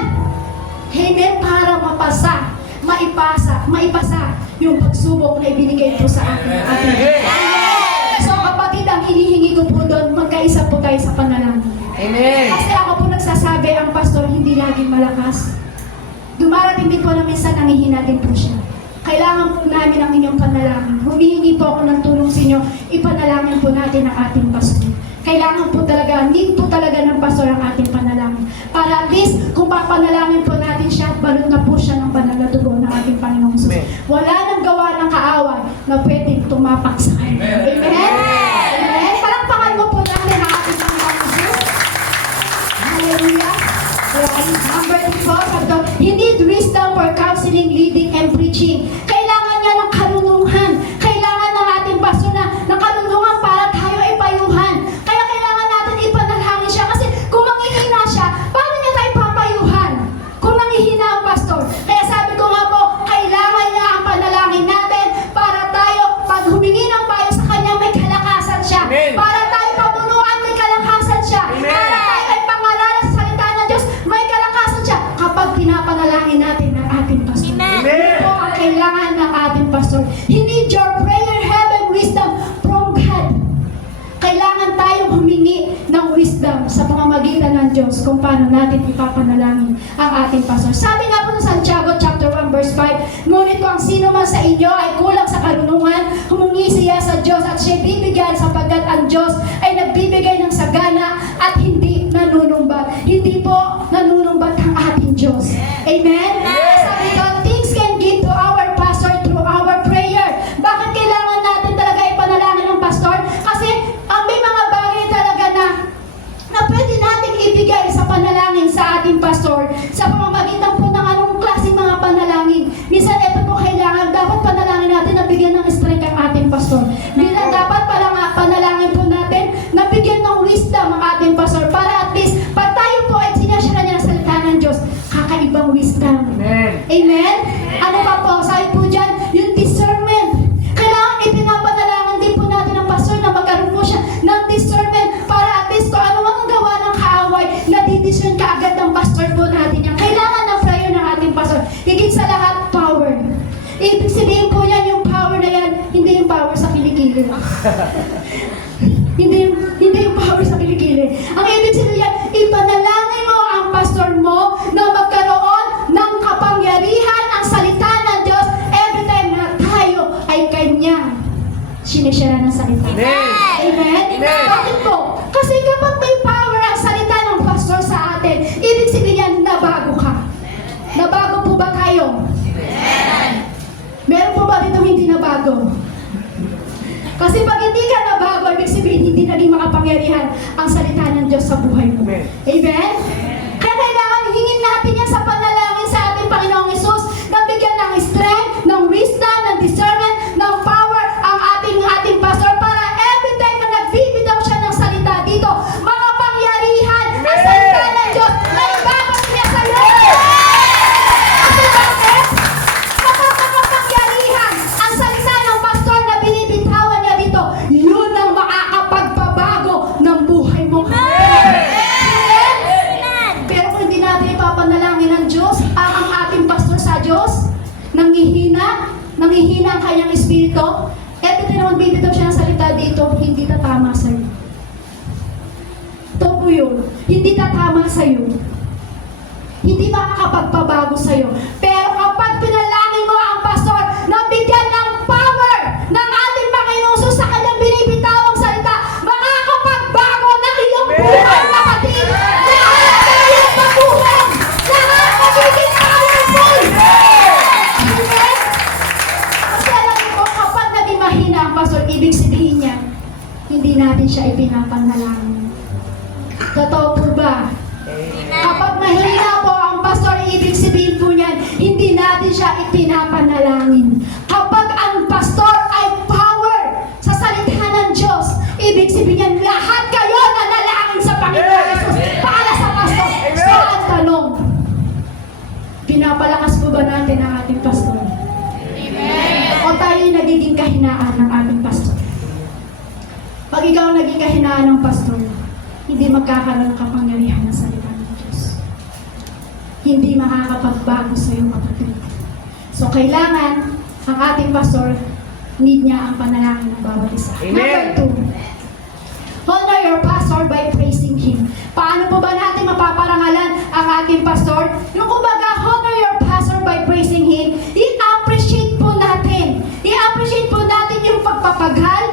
Amen, para mapasa. tayo sa panalangin. Amen. Kasi ako po nagsasabi, ang pastor hindi laging malakas. Dumarating din po na minsan nangihina din po siya. Kailangan po namin ang inyong panalangin. Humihingi po ako ng tulong sa inyo, ipanalangin po natin ang ating pastor. Kailangan po talaga, need po talaga ng pastor ang ating panalangin. Para at least, kung papanalangin po natin siya, balon na po siya ng banal na dugo ng ating Panginoong Jesus. Amen. Wala nang gawa ng kaaway na pwedeng tumapak sa kanya. Amen? Amen? Palakpakan mo po natin ang ating Panginoong Jesus. Hallelujah. Number 2 po, sabi ko, he need wisdom for counseling, leading, and preaching. Kailangan niya ng karunungan. Kailangan ng ating pastor na ng karunungan para tayo ay payuhan. Kaya kailangan natin ipanalangin siya. Kasi kung manghihina siya, paano niya tayo papayuhan? Kung nanghihina ang pastor. Kaya sabi ko nga po, kailangan niya ang panalangin natin para tayo, pag humingi ng payo sa kanya, may kalakasan siya. Amen. Para tayo pamunuan, may kalakasan siya. Amen. Para tayo ay pangalanan sa salita ng Diyos, may kalakasan siya. Kapag pinapanalangin natin ang ating pastor. Amen. Ito po ang kailangan ng ating pastor. He need your prayer, heaven, wisdom from God. Kailangan tayong humingi ng wisdom sa pamamagitan ng Diyos kung paano natin ipapanalangin ang ating pastor. Sabi nga po sa Santiago chapter 1 verse 5, ngunit kung ang sino man sa inyo ay kulang sa karunungan, humingi siya sa Diyos at siya bibigyan sapagkat ang Diyos ay nagbibigay ng sagana at hindi nanunumbat. Hindi po nanunumbat ang ating Diyos. Amen? Sabi ko, things can give to our pastor through our prayer. Bakit kailangan natin talaga ipanalangin ng pastor? Kasi may mga bagay talaga na pwede nating ibigay sa panalangin sa ating pastor sa pamamagitan po ng anong klaseng mga panalangin. Minsan ito po kailangan, dapat panalangin natin na bigyan ng strength ang ating pastor. Minsan dapat panalangin po natin na bigyan ng wisdom ang ating pastor para at least pag tayo po ay sinasara niya ng salita ng Diyos, kakaibang wisdom. Amen. Amen? Ano pa po? Sabi po dyan, yung discernment. Kailangan ipinapanalangin din po natin ang pastor na magkaroon po siya ng discernment para at least kung ano man ang gawa ng kaaway, nadidiscern ka agad ng pastor po natin yan. Kailangan ng prayer ng ating pastor. Higit sa lahat, power. Ibig sabihin po yan, yung power na yan, hindi yung power sa kilikili. hindi yung power sa kilikili. Ang ibig sabihin yan, ipanalangin mo ang pastor mo na magkaroon ng kapangyarihan ang salita ng Diyos every time na tayo ay kanyang sinishare ng salita. Amen. Amen? Amen. Bakit po? Kasi kapag may power ang salita ng pastor sa atin, ibig sabihin yan, nabago ka. Nabago po ba kayo? Meron po ba dito hindi nabago? Kasi pag hindi ka nabago, ibig sabihin hindi naging makapangyarihan ang salita ng Diyos sa buhay mo. Amen. Amen? Kaya kailangan hingin natin yan sa panalangin sa ating Panginoong Hesus na bigyan ng strength, ng wisdom, ng discernment, ng power ang ating pastor para every time na nagbibitaw siya ng salita dito, makapangyarihan ang salita ng Diyos na ibabas niya sa iyo. Kasi bakit? Kapag makapangyarihan ang salita ng pastor na binibitawan niya dito, yun ang makakapagpabago ng buhay mo. Amen? Pero kung hindi natin ipapanalangin ng Diyos, ang ating pastor sa Diyos, nanghihina ang kanyang espiritu, at hindi naman bibitaw siya ng salita dito, hindi tatama sa iyo. Ito po yun, hindi tatama sa iyo. Hindi makakapagpabago sa iyo. Pero kapag pinalangin mo ang pastor na bigyan ng power ng ating Panginoon Jesus sa kanyang binibitawang salita, makakapagbago ng iyong buhay, kapatid. Lahat ng iyong magulang, lahat magiging powerful. Amen? Kasi alam mo, kapag naging mahina ang pastor, ibig sabihin niya, hindi natin siya ipinapanalangin. Totoo po ba? Kapag mahina po ang pastor, ibig sabihin po niyan, hindi natin siya ipinapanalangin. Kapag ang pastor ay power sa salita ng Diyos, ibig sabihin niyan, lahat kayo nanalangin sa Panginoon Jesus para sa pastor. So, ang tanong, pinapalakas po ba natin ang ating pastor? O tayo yung nagiging kahinaan ng ating pastor? Pag ikaw naging kahinaan ng pastor, hindi magkakaroon ng kapangyarihan ng salita ng Diyos. Hindi makakapagbago sa iyo, kapatid. So, kailangan ang ating pastor, need niya ang panalangin ng bawat isa. Amen. Number 2, honor your pastor by praising ating pastor, yung kumbaga, honor your pastor by praising him, i-appreciate po natin. I-appreciate po natin yung pagpapagal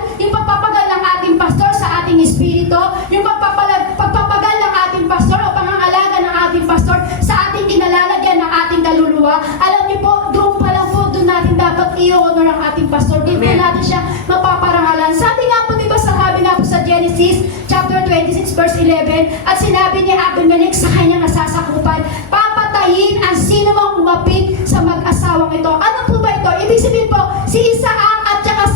ng ating pastor sa ating espiritu, yung pagpapagal ng ating pastor o pangangalaga ng ating pastor sa ating kinalalagyan ng ating kaluluwa. Alam niyo po, doon pa lang po, doon natin dapat i-honor ang ating pastor. Doon po natin siya mapaparangalan. Sabi nga po, di ba, sabi nga po sa Genesis chapter 26 verse 11, at sinabi ni Abimelech sa kanyang nasasakupan, papatayin ang sino mang umapit sa mag-asawang ito. Ano po ba ito? Ibig sabihin po, si Isaac at saka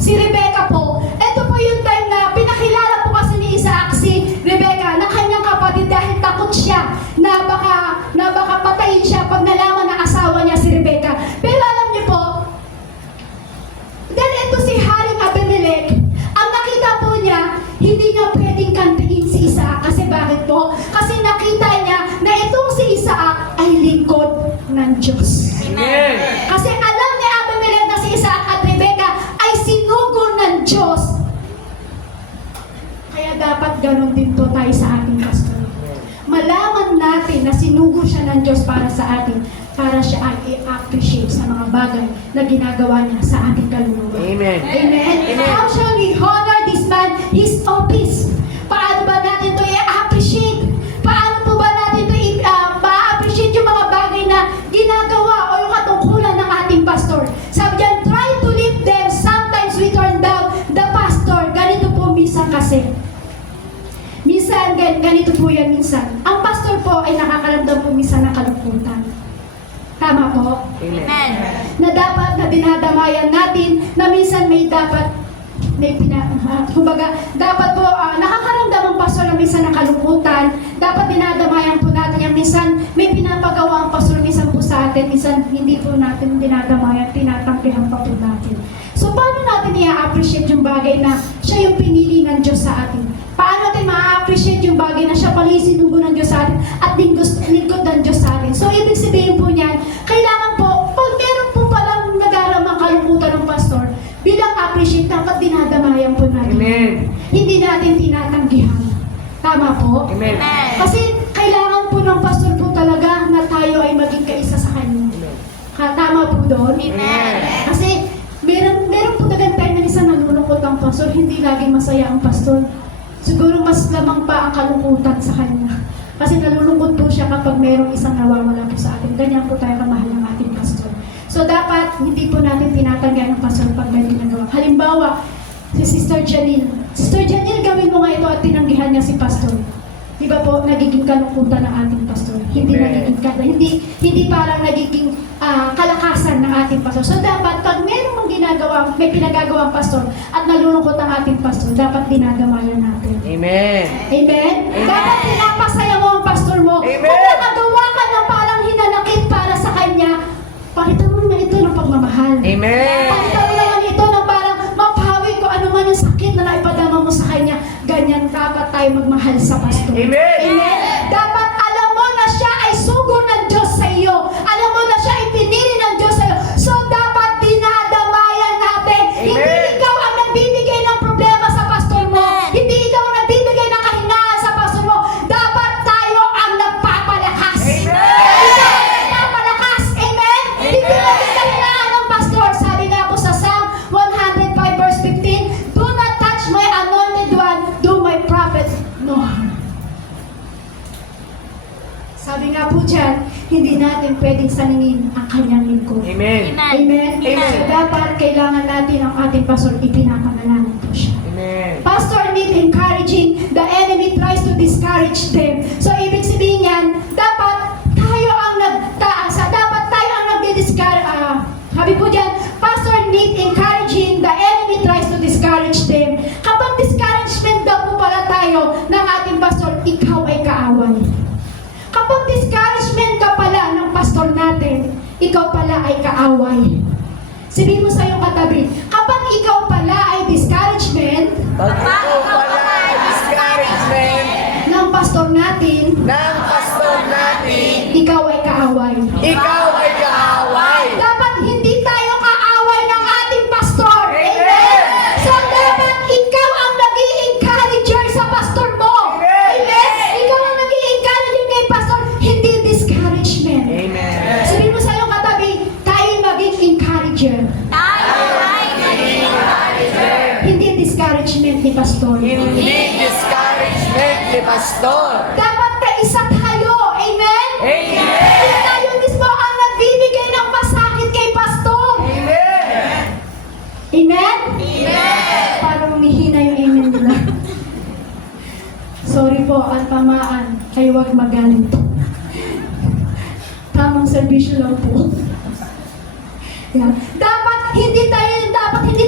si Rebecca po. Ito po yung time na pinakilala po kasi ni Isaac si Rebecca na kanyang kapatid dahil takot siya na baka patayin siya pag nalaman ng asawa niya si Rebecca. Pero alam niyo po, dahil ito si Haring Abimelech, ang nakita po niya, hindi niya pwedeng kantahin si Isaac. Kasi bakit po? Kasi nakita niya na itong si Isaac ay lingkod ng Diyos. Amen. Kasi alam ni Abimelech na si Isaac at Rebecca ay sinugo ng Diyos. Kaya dapat ganun din po tayo sa ating pastor. Malaman natin na sinugo siya ng Diyos para sa atin, para siya ay i-appreciate sa mga bagay na ginagawa niya sa ating kaluluwa. Amen. Amen? Amen. How shall we honor this man, his office? Paano ba natin ito i-appreciate? Paano po ba natin ito ma-appreciate yung mga bagay na ginagawa o yung katungkulan ng ating pastor? Sabi dyan, try to lift them. Sometimes we turn down the pastor. Ganito po minsan kasi. Minsan, ganito po yan minsan. Ang pastor po ay nakakaramdam po minsan ng kalungkutan. Tama po? Amen. Amen. Na dapat na dinadamayan natin na minsan kumbaga, dapat po nakakaramdam ang pastor na minsan ng kalungkutan. Dapat dinadamayan po natin yan. Minsan may pinapagawa ang pastor minsan po sa atin, minsan hindi po natin dinadamayan, tinatanggihan pa po natin. So paano natin i-appreciate yung bagay na siya yung pinili ng Diyos sa atin? Paano natin ma-appreciate yung bagay na siya pala yung sinugo ng Diyos sa atin at lingkod ng Diyos sa atin? So ibig sabihin po niyan, kailangan po, pag meron po palang nagaramang kalungkutan ng pastor, bilang appreciate, dapat dinadamayan po natin. Amen. Hindi natin tinatanggihan. Tama po? Amen. Kasi kailangan po ng pastor po talaga na tayo ay maging kaisa sa kanya. Tama po doon? Amen. Kasi meron po talagang time na isang nalulungkot ang pastor, hindi laging masaya ang pastor. Siguro mas lamang pa ang kalungkutan sa kanya. Kasi nalulungkot po siya kapag mayroong isang nawawala po sa atin. Ganyan po tayo kamahal ng ating pastor. So dapat hindi po natin tinatanggihan ng pastor pag may ginagawa. Halimbawa, si Sister Janine. Sister Janine, gawin mo nga ito at tinanggihan niya si pastor. Di ba po, nagiging kalungkutan ng ating pastor. Hindi Amen. nagiging hindi parang nagiging kalakasan ng ating pastor. So dapat, pag meron may pinagagawa ang pastor at nalulungkot ang ating pastor, dapat dinadamayan natin. Amen. Amen? Amen. Dapat pinapasaya mo ang pastor mo. Amen. Kung nakagawa ka ng parang hinanakit para sa kanya, palitan mo naman ito ng pagmamahal. Amen. Palitan mo naman ito ng parang mapawi ko ano man yung sakit na naipadama mo sa kanya. Ganyan dapat tayo magmahal sa pastor. Amen. Amen. Dapat alam mo na siya ay sugo ng Diyos sa iyo. Alam mo na siya ay pinili ng Diyos sa iyo. So dapat dinadamayan natin. Hindi Amen. ikaw ang nagbibigay ng problema sa pastor mo. Hindi ikaw ang nagbibigay ng kahinaan sa pastor mo. Dapat tayo ang nagpapalakas. Amen. Nagpapalakas. Amen. Hindi natin kahinaan ng pastor. Sabi nga po sa Psalm 105 verse 15, do not touch my anointed one, do my prophet no harm. Sabi nga po dyan, hindi natin pwedeng salingin ang kanyang lingkod. Amen. Amen? Amen. So dapat kailangan natin ang ating pastor, ipinapangalan po siya. Amen. Pastor need encouraging, the enemy tries to discourage them. So ibig sabihin yan, dapat tayo ang nagtaasa, dapat tayo ang nagdi-discourage. Sabi po dyan, pastor need encouraging, the enemy tries to discourage them. Kapag discouragement daw po pala tayo ng ating pastor, ikaw ay kaaway. Kapag discouragement ka pala ng pastor natin, ikaw pala ay kaaway. Sabihin mo sa iyong katabi, kapag ikaw pala ay discouragement Pag ito pala ay discouragement ng pastor natin, ng pastor natin, ikaw ay kaaway. ikaw ay kaaway. Dapat hindi tayo kaaway ng ating pastor. Amen. So dapat ikaw ang nag-i-encourager sa pastor mo. Amen. Ikaw ang nag-i-encourage discouragement ni Pastor. Hindi discouragement ni Pastor. Dapat kaisa tayo. Amen? Amen! Tayo mismo ang nagbibigay ng pasakit kay Pastor. Amen! Amen? Parang umihina yung amen nila. Sorry po, ang tamaan. Kayo huwag magalit. Tamang serbisyo lang po. Yeah. Dapat hindi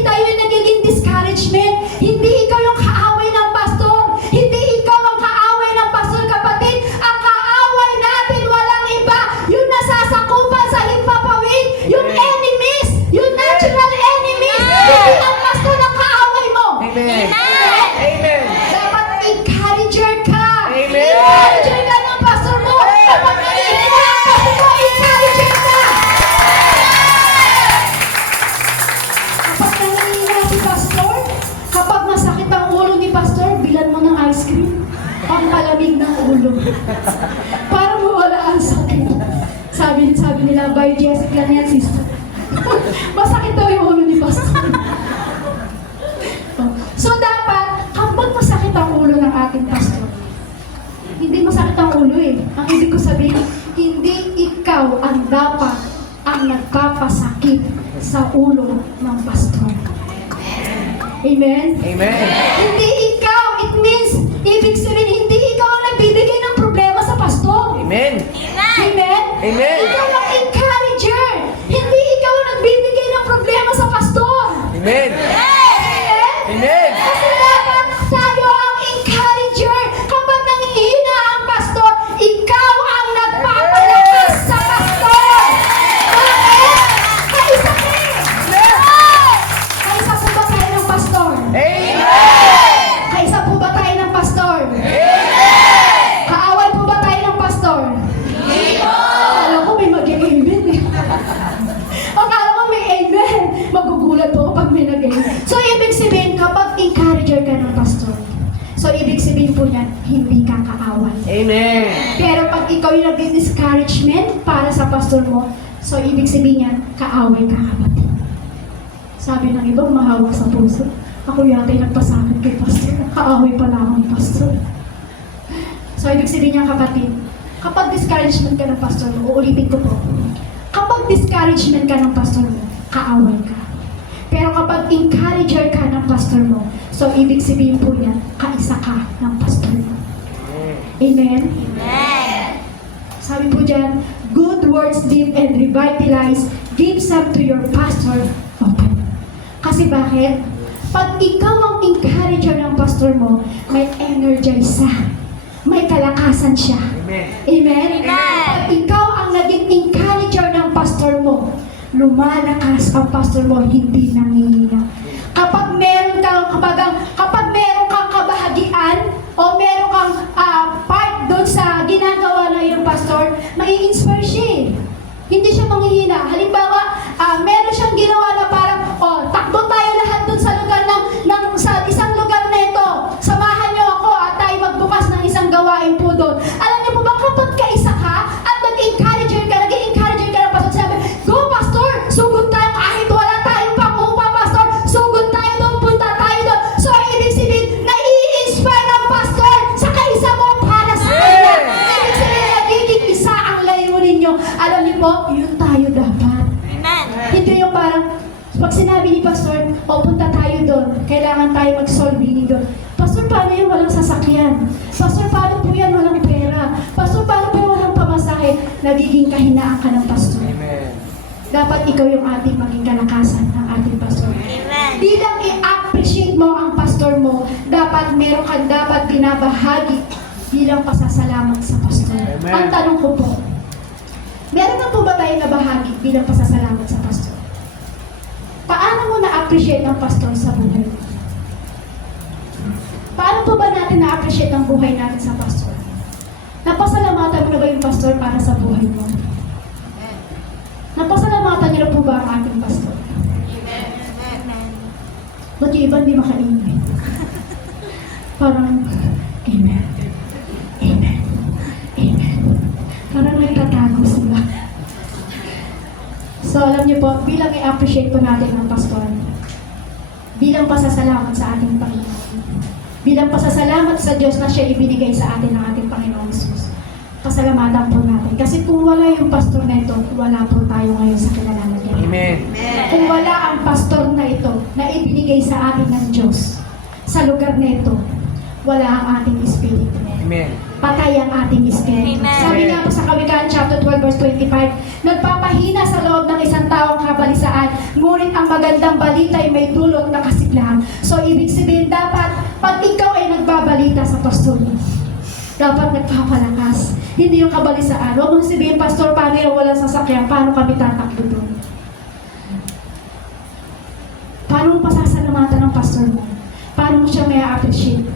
tayo yung nagiging discouragement. Hindi ikaw yung kaaway ng pastor. Hindi ikaw ang kaaway ng pastor, kapatid. Ang kaaway natin walang iba. Yung nasasakupan sa himpapawid. Yung enemies. Yung natural enemies. Hindi ang pastor ang kaaway mo. Amen! Amen! Dapat encourager ka. Amen. Encourager ka ng pastor mo. Kapag nangihina ang pastor mo, encourager ka. Kapag nangihina si pastor, kapag masakit ang ulo ni pastor, bilan mo ng ice cream. Pampalamig ng ulo. Para mawala ang sakit. Sabi nila, by Jessica lang yan, sister. Masakit daw yung ulo ni pastor. So dapat, kapag masakit ang ulo ng ating pastor, hindi masakit ang ulo eh. Ang ibig ko sabihin, hindi ikaw ang dapat ang nagpapasakit sa ulo ng pastor. Amen? Amen! Hindi ikaw, it means, ibig sabihin, hindi ikaw ang nagbibigay ng problema sa pastor. Amen! Amen? Amen. Ikaw ang encourager. Hindi ikaw ang nagbibigay ng problema sa pastor. Amen! Amen? Amen! Kasi dapat tayo ang encourager. Kapag nangihina ang pastor, ikaw ang nagpapalakas sa pastor. Bakit? Kaisa ka eh. Kaisa po ba tayo ng pastor? Amen! Kaisa po ba tayo ng pastor? Amen! Kaaway po ba tayo ng pastor? Akala ko may mag-amen eh. Akala ko may amen. Magugulat po kapag may nag-amen. So, ibig sabihin, kapag encourager ka ng pastor, so, ibig sabihin po niyan, hindi ka kaaway. Amen! Pero pag ikaw yung nag-discouragement para sa pastor mo, so, ibig sabihin niyan, kaaway ka, kapatid. Sabi ng ibang mahawak sa puso, ako yata yung nagpasakit kay pastor. Kaaway pala ako ni pastor. So, ibig sabihin niya, kapatid, kapag discouragement ka ng pastor mo, uulitin ko po, kapag discouragement ka ng pastor mo, kaaway ka. Pero kapag encourager ka ng pastor mo, so ibig sabihin po niya, kaisa ka ng pastor mo. Amen? Sabi po dyan, good words live and revitalize, give some to your pastor open. Kasi bakit? Pag ikaw ang encourager ng pastor mo, may energize siya. May kalakasan siya. Amen! Amen? Pag ikaw ang naging encourager ng pastor mo, lumalakas ang pastor mo, hindi nangihina. Kapag meron kang kabahagian o meron kang part doon sa ginagawa na yung pastor, mai-inspire siya eh. Hindi siya manghihina. Halimbawa, meron siyang ginawa na parang, takbo tayo lahat doon sa lugar sa isang lugar na ito. Samahan niyo ako at tayo magbukas ng isang gawain po doon. Alam niyo po ba, kapag kaisa ka at nag-encourager ka ng pastor, sabi, go pastor, sugod tayo kahit wala tayong pang-upa, pastor, sugod tayo doon, punta tayo doon. So, ibig sabihin, nai-inspire ng pastor sa kaisa mo para sa kanya. Ibig sabihin, nagiging isa ang layunin niyo. Alam niyo po, yun tayo dapat. Hindi yung parang, pag sinabi ni pastor, punta tayo doon, kailangan tayo mag-solve meeting doon. Pastor, paano yung walang sasakyan? Pastor, paano po yan walang pera? Pastor, paano po yung walang pamasahe? Nagiging kahinaan ka ng pastor. Amen! Dapat ikaw yung ating maging kalakasan ng ating pastor. Bilang i-appreciate mo ang pastor mo, dapat meron kang dapat binabahagi bilang pasasalamat sa pastor. Amen. Ang tanong ko po, meron na po ba tayo nabahagi bilang pasasalamat sa pastor? Paano mo na-appreciate ang pastor sa buhay mo? Paano po ba natin na-appreciate ang buhay natin sa pastor? Napasalamatan mo na ba yung pastor para sa buhay mo? Napasalamatan niyo na po ba ang ating pastor? Ba't yung iba hindi makaingay? Parang, amen. Amen. Amen. Parang nagtatago sila. So, alam niyo po, bilang i-appreciate po natin ang pastor, bilang pasasalamat sa ating Panginoon, Bilang pasasalamat sa Diyos na siya ibinigay sa atin ng ating Panginoong Jesus. Pasalamatan po natin. Kasi kung wala yung pastor na ito, wala po tayo ngayon sa kilalanan niya. Amen. Kung wala ang pastor na ito na ibinigay sa atin ng Diyos, sa lugar na ito, wala ang ating espiritu. Amen. Patay ang ating espiritu. Amen. Sabi nga po sa Kawikaan chapter 12 verse 25, nagpapahina sa loob ng isang taong kabalisaan, ngunit ang magandang balita ay may dulot na kasiglahan. So ibig sabihin dapat, pag ikaw ay nagbabalita sa pastor mo, dapat nagpapalakas. Hindi yung kabalisaan. Huwag mong sabihin, pastor, paano yung walang sasakyan? Paano kami tatakbo doon? Paano mo pasasalamatan ng pastor mo? Paano mo siya may appreciate?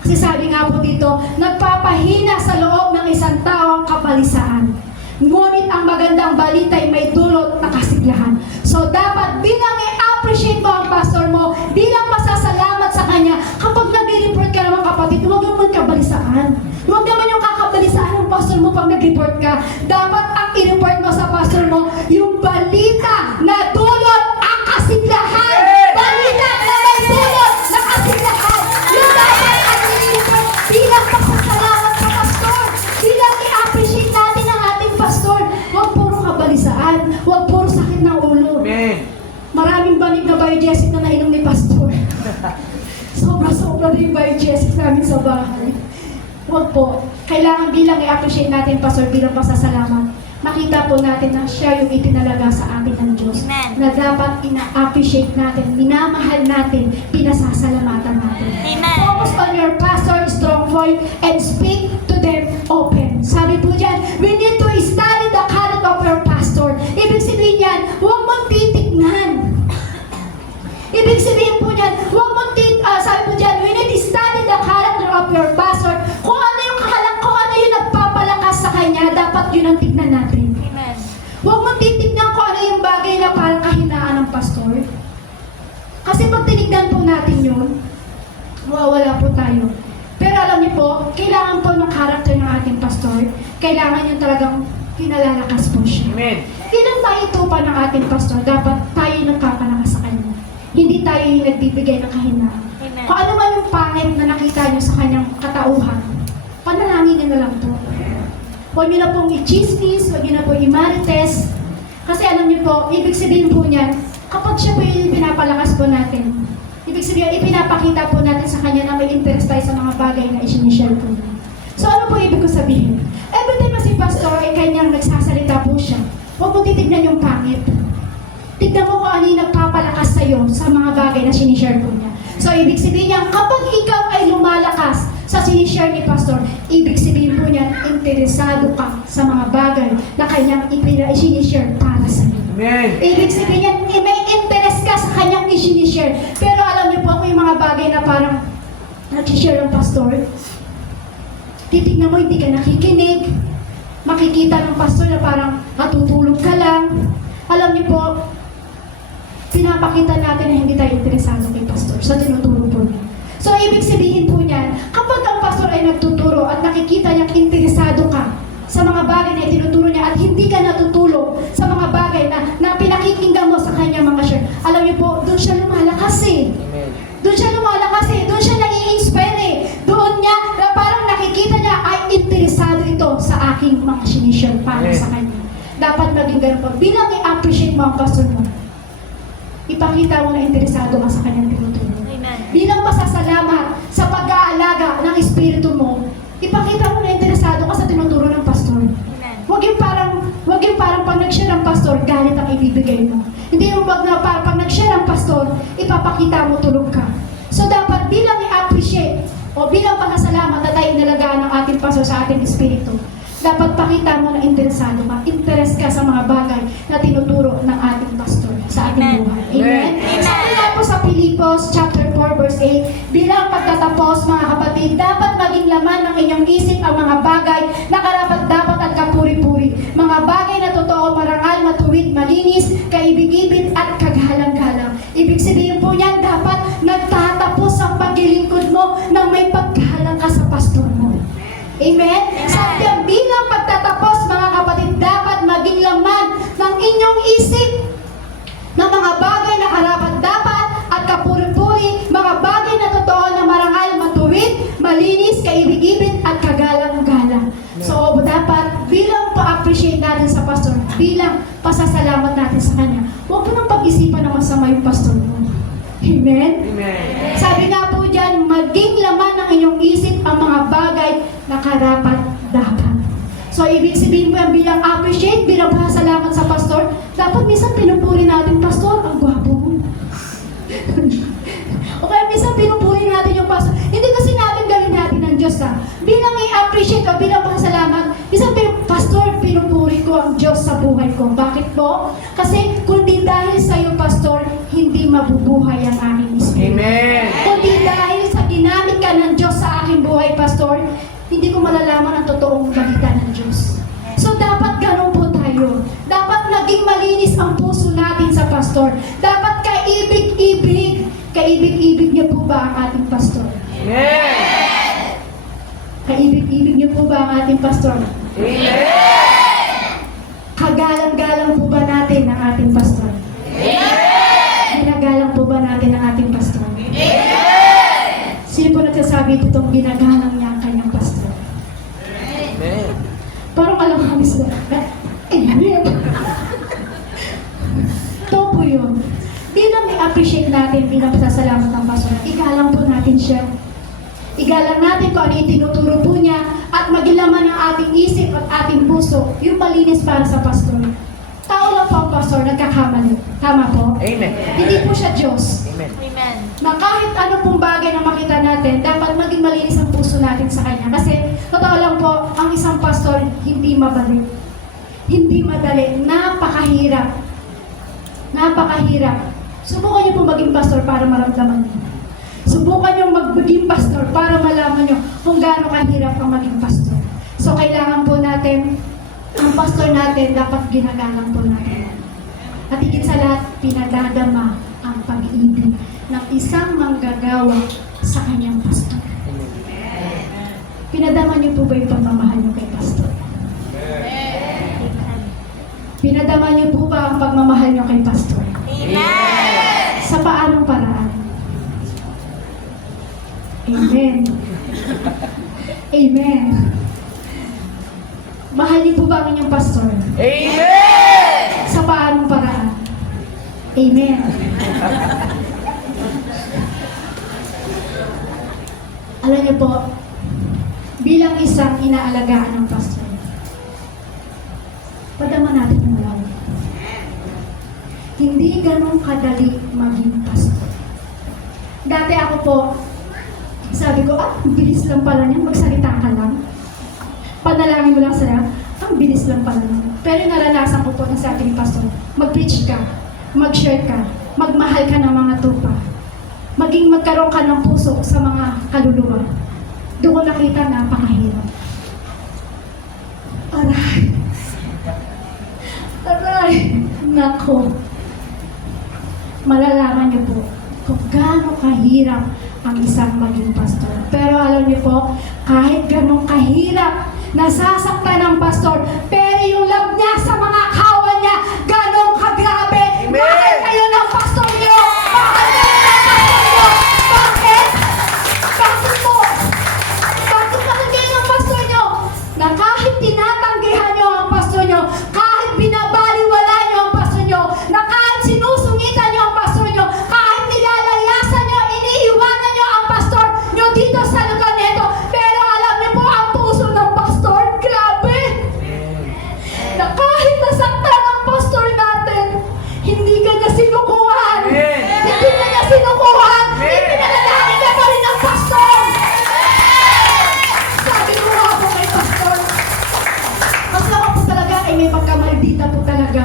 Kasi sabi nga po dito, nagpapahina sa loob ng isang tao ang kabalisaan. Ngunit ang magandang balita ay may dulot na kasiglahan. So dapat bilang i-appreciate mo ang pastor mo, bilang pasasalamat sa kanya, kapag nag-report ka naman kapatid, huwag naman kabalisaan. Huwag naman yung kakabalisaan ng pastor mo pag nag-report ka. Dapat ang i-report mo sa pastor mo, yung balita na dulot ang kasiglahan. Balita na may dulot na kasiglahan. Yung dapat ang i-report bilang pasasalamat sa pastor. Bilang i-appreciate natin ang ating pastor. Huwag puro kabalisaan. Huwag puro sakit ng ulo. Amen. Maraming banig na biogesic na nainom ni pastor. Sobra-sobra na yung biogesic namin sa bahay. Huwag po. Kailangan bilang i-appreciate natin, pastor, bilang pasasalamat. Makita po natin na siya yung itinalaga sa atin ng Diyos. Amen. Na dapat ina-appreciate natin, minamahal natin, pinasasalamatan natin. Amen. Focus on your pastor, strong point, and speak to them open. Sabi po dyan, we need to study the character of your pastor. Ibig sabihin yan, huwag mong titignan. Ibig sabihin po niyan, huwag mong sabi po dyan, we need to study the character of your pastor. Kung ano yung kung ano yung nagpapalakas sa kanya, dapat yun ang tignan natin. Amen. Huwag mong titignan kung ano yung bagay na parang kahinaan ng pastor. Kasi pag tinignan po natin yun, mawawala po tayo. Pero alam niyo po, kailangan po ng character ng ating pastor. Kailangan yung talagang pinalalakas po siya. Amen. Ilang tayo tupa ng ating pastor, dapat tayo yung nagpapalakas sa kanya. Hindi tayo yung nagbibigay ng kahinaan. Amen. Kung ano man yung pangit na nakita niyo sa kanyang katauhan, panalangin niyo na lang po. Huwag niyo na pong i-chismis, huwag niyo na pong i-marites. Kasi alam niyo po, ibig sabihin po niyan, kapag siya po yung pinapalakas po natin, ibig sabihin, ipinapakita po natin sa kanya na may interest tayo sa mga bagay na isinishare po niya. So ano po ibig ko sabihin? Every time na si pastor ay kanyang nagsasalita po siya, huwag mo titignan yung pangit. Tignan mo kung ano yung nagpapalakas sa'yo sa mga bagay na sinishare po niya. So, ibig sabihin niya, kapag ikaw ay lumalakas sa sinishare ni pastor, ibig sabihin po niya, interesado ka sa mga bagay na kanyang sinishare para sa'yo. Amen. Ibig sabihin niya, may interest ka sa kanyang sinishare. Pero alam niyo po kung yung mga bagay na parang nag-share ng pastor, titignan mo, hindi ka nakikinig, makikita ng pastor na parang natutulog ka lang. Alam niyo po, pinapakita natin na hindi tayo interesado kay pastor sa tinuturo po niya. So, ibig sabihin po niyan, kapag ang pastor ay nagtuturo at nakikita niyang interesado ka sa mga bagay na tinuturo niya at hindi ka natutulog sa mga bagay na pinakikinggan mo sa kanya mga share, alam niyo po, doon siya lumalakas eh. Amen. Doon siya lumalakas eh. Doon siya nai-inspire eh. Doon niya, na parang nakikita niya ay interesado ito sa aking mga sinishare para sa kanya. Dapat maging ganun po. Bilang i-appreciate mo ang pastor mo, ipakita mo na interesado ka sa kanyang tinuturo. Amen. Bilang pasasalamat sa pag-aalaga ng espiritu mo, ipakita mo na interesado ka sa tinuturo ng pastor. Amen. Huwag yung parang pag nag-share ang pastor, galit ang ibibigay mo. Hindi yung pag nag-share ang pastor, ipapakita mo tulog ka. So dapat bilang i-appreciate o bilang pasasalamat na tayo inalagaan ng ating pastor sa ating espiritu, dapat pakita mo na interesado ka, interest ka sa mga bagay na tinuturo ng ating pastor sa ating Amen. buhay. Amen? Amen. Sabi nga po sa Filipos chapter 4 verse 8, bilang pagtatapos mga kapatid, dapat maging laman ng inyong isip ang mga bagay na karapat-dapat at kapuri-puri. Mga bagay na totoo, marangal, matuwid, malinis, kaibig-ibig at kagalang-galang. Ibig sabihin po niyan, dapat nagtatapos ang paglilingkod mo nang may paggalang ka sa pastor mo. Amen? Sabi niya, bilang pagtatapos mga kapatid, dapat maging laman ng inyong isip ng mga bagay na karapat-dapat at kapuri-puri, mga bagay na totoo na marangal, matuwid, kaibig-ibig at kagalang-galang. So, dapat bilang pa-appreciate natin sa pastor, bilang pasasalamat natin sa kanya, huwag mo nang pag-isipan na masama yung pastor mo. Amen? Amen. Sabi nga po dyan, maging laman ng inyong isip ang mga bagay na karapat-dapat. So, ibig sabihin po yan bilang appreciate, bilang pasalamat sa pastor, dapat minsan pinupuri natin, pastor, ang gwapo mo. O kaya minsan pinupuri natin yung pastor. Hindi kasi natin gawin natin ng Diyos bilang i-appreciate o bilang pasalamat, minsan pastor, pinupuri ko ang Diyos sa buhay ko. Bakit po? Kasi kundi dahil sa iyo, pastor, hindi mabubuhay ang aking espiritu. Amen. Kundi dahil sa ginamit ka ng Diyos sa aking buhay, pastor, hindi ko malalaman ang totoong balita ng Diyos. So dapat ganun po tayo. Dapat naging malinis ang puso natin sa pastor. Dapat kaibig-ibig. Kaibig-ibig niyo po ba ang ating pastor? Amen. Kaibig-ibig niyo po ba ang ating pastor? Amen. Kagalang-galang po ba natin ang ating pastor? Ginagalang po ba natin ang ating pastor? Sino po nagsasabi itong ginagalang niya ang kanyang pastor? Amen. Parang alam kami sila. Amen. Ito po yun. Bilang i-appreciate natin, bilang pasasalamat ng pastor, igalang po natin siya. Igalang natin kung ano yung tinuturo po niya at maging laman ng ating isip at ating puso yung malinis para sa pastor. Tao lang po ang pastor, nagkakamali. Tama po? Amen. Hindi po siya Diyos. Amen. Amen. Na kahit ano pong bagay na makita natin, dapat maging malinis ang puso natin sa Kanya. Kasi, totoo lang po, ang isang pastor, hindi mabalik. Hindi madali. Napakahirap. Napakahirap. Subukan niyo po maging pastor para maramdaman niyo. Subukan niyo maging pastor para malaman niyo kung gaano kahirap ang maging pastor. So, kailangan po natin, ang pastor natin, dapat ginagalang po natin. At higit sa lahat, pinadadama ang pag-ibig ng isang manggagawa sa kanyang pastor. Pinadama niyo po ba yung pagmamahal niyo kay pastor? Pinadama niyo po ba ang pagmamahal niyo kay pastor? Amen. Sa paanong paraan? Amen. Amen. Mahal niyo po ba ang inyong pastor? Amen. Sa paanong paraan? Amen. Alam niyo po, bilang isang inaalagaan ng pastor, padama natin yung malaw. Hindi ganun kadali maging pastor. Dati ako po, sabi ko, ang bilis lang pala niyan, magsalita ka lang. Panalangin mo lang sila, ang bilis lang pala niyan. Pero yung naranasan ko po ng sa ating pastor, mag-preach ka, mag-share ka, magmahal ka ng mga tupa, maging magkaroon ka ng puso sa mga kaluluwa. Doon ko nakita napakahirap. Aray. Aray. Nako. Malalaman niyo po kung gaano kahirap ang isang maging pastor. Pero alam niyo po, kahit ganong kahirap, nasasaktan ng pastor, pero yung love niya sa mga kawan niya, ganong kagrabe. Amen. Mahal kayo ng pastor niyo! Mahal kayo ng pastor niyo! Bakit? Bakit po? Bakit mahal kayo ng pastor niyo? Na kahit tinatanggihan niyo ang pastor niyo, kahit binabaliwala niyo ang pastor niyo, na kahit sinusungitan niyo ang pastor niyo, kahit nilalayasan niyo, iniiwanan niyo ang pastor niyo dito sa lugar nito, pero alam niyo po ang puso ng pastor, grabe! Na kahit nasaktan ang pastor natin, hindi ka niya sinukuhan! Amen. Hindi ka niya sinukuhan! Amen. Ipinalalangin ka pa rin ang pastor! Sabi ko nga po kay pastor, ang sama po talaga ay may pagkamaldita po talaga.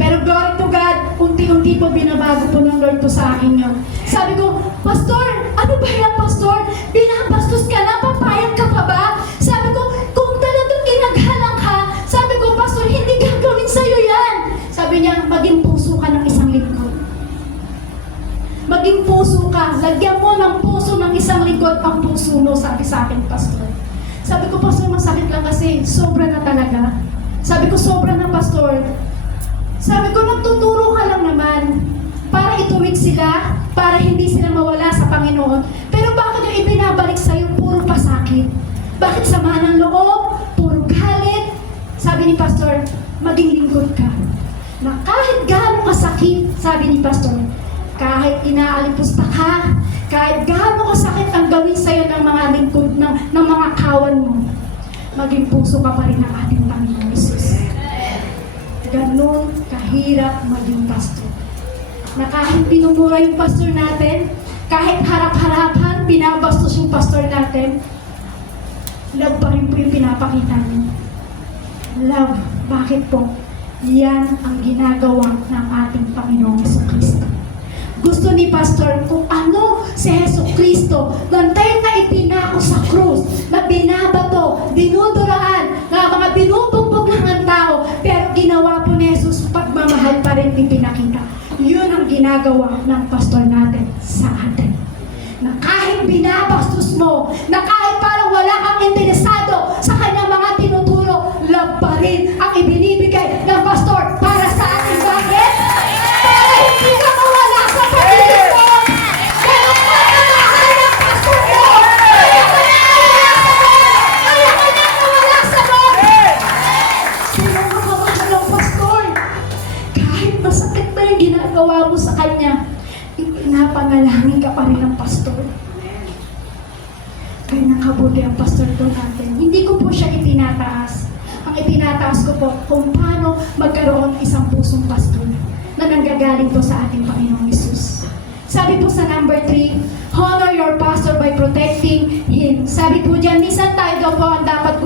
Pero glory to God, unti-unti po binabago po ng Lord po sa akin yun. Sabi ko, Pastor, ano ba yan, Pastor? Binabastos ka na, papayag ka pa ba? Sabi ko, kung talagang ginaghalang ka, sabi ko, Pastor, hindi gagawin sa'yo yan. Sabi niya, maging puso ka ng isang lingkod. Maging puso ka, lagyan mo ng puso ng isang lingkod ang puso mo, sabi sa akin, Pastor. Sabi ko, Pastor, masakit lang kasi sobra na talaga. Sabi ko, sobra na, Pastor. Sabi ko, nagtuturo ka lang naman para ituwid sila, para hindi sila mawala sa Panginoon. Pero bakit yung ibinabalik sa'yo puro pasakit? galit? Bakit sama ng loob? Puro galit? Sabi ni Pastor, maging lingkod ka. Na kahit gaano kasakit, sabi ni Pastor, kahit inaalipusta ka, kahit gaano kasakit ang gawin sa'yo ng mga lingkod, ng mga kawan mo, maging puso ka pa rin ng ating Panginoon Jesus. Ganon kahirap maging pastor. Na kahit pinumura yung pastor natin, kahit harap-harapan, binabastos yung pastor natin, love pa rin po yung pinapakita niyo. Love. Bakit po? Yan ang ginagawa ng ating Panginoong Jesucristo. Gusto ni Pastor kung ano si Jesucristo, nang tayo na ipinako sa krus, na binabato, dinuduraan, na mga binubugbog lang ng tao, pero ginawa po ni Jesus, pagmamahal pa rin ipinakita. Yun ang ginagawa ng pastor natin sa atin. Na kahit binabastos mo, na kahit parang wala kang interesado sa kanyang mga tinuturo, love pa rin ang ibinibigay ng pastor para sa atin. Bakit? Para hindi ka mawala sa pag-ibig. Pero pagmamahal ng pastor mo, kaya ka na mawala sa Lord. Sino ang mamahal ng pastor? Kahit masakit ba yung ginagawa mo sa kanya, ipinapanalangin ka pa rin ng pastor. Kaya nakabuti ang pastor po natin. Hindi ko po siya itinataas. Ang itinataas ko po kung paano magkaroon ng isang pusong pastor na nanggagaling po sa ating Panginoong Jesus. Sabi po sa number 3, honor your pastor by protecting him. Sabi po dyan, minsan tayo daw po ang dapat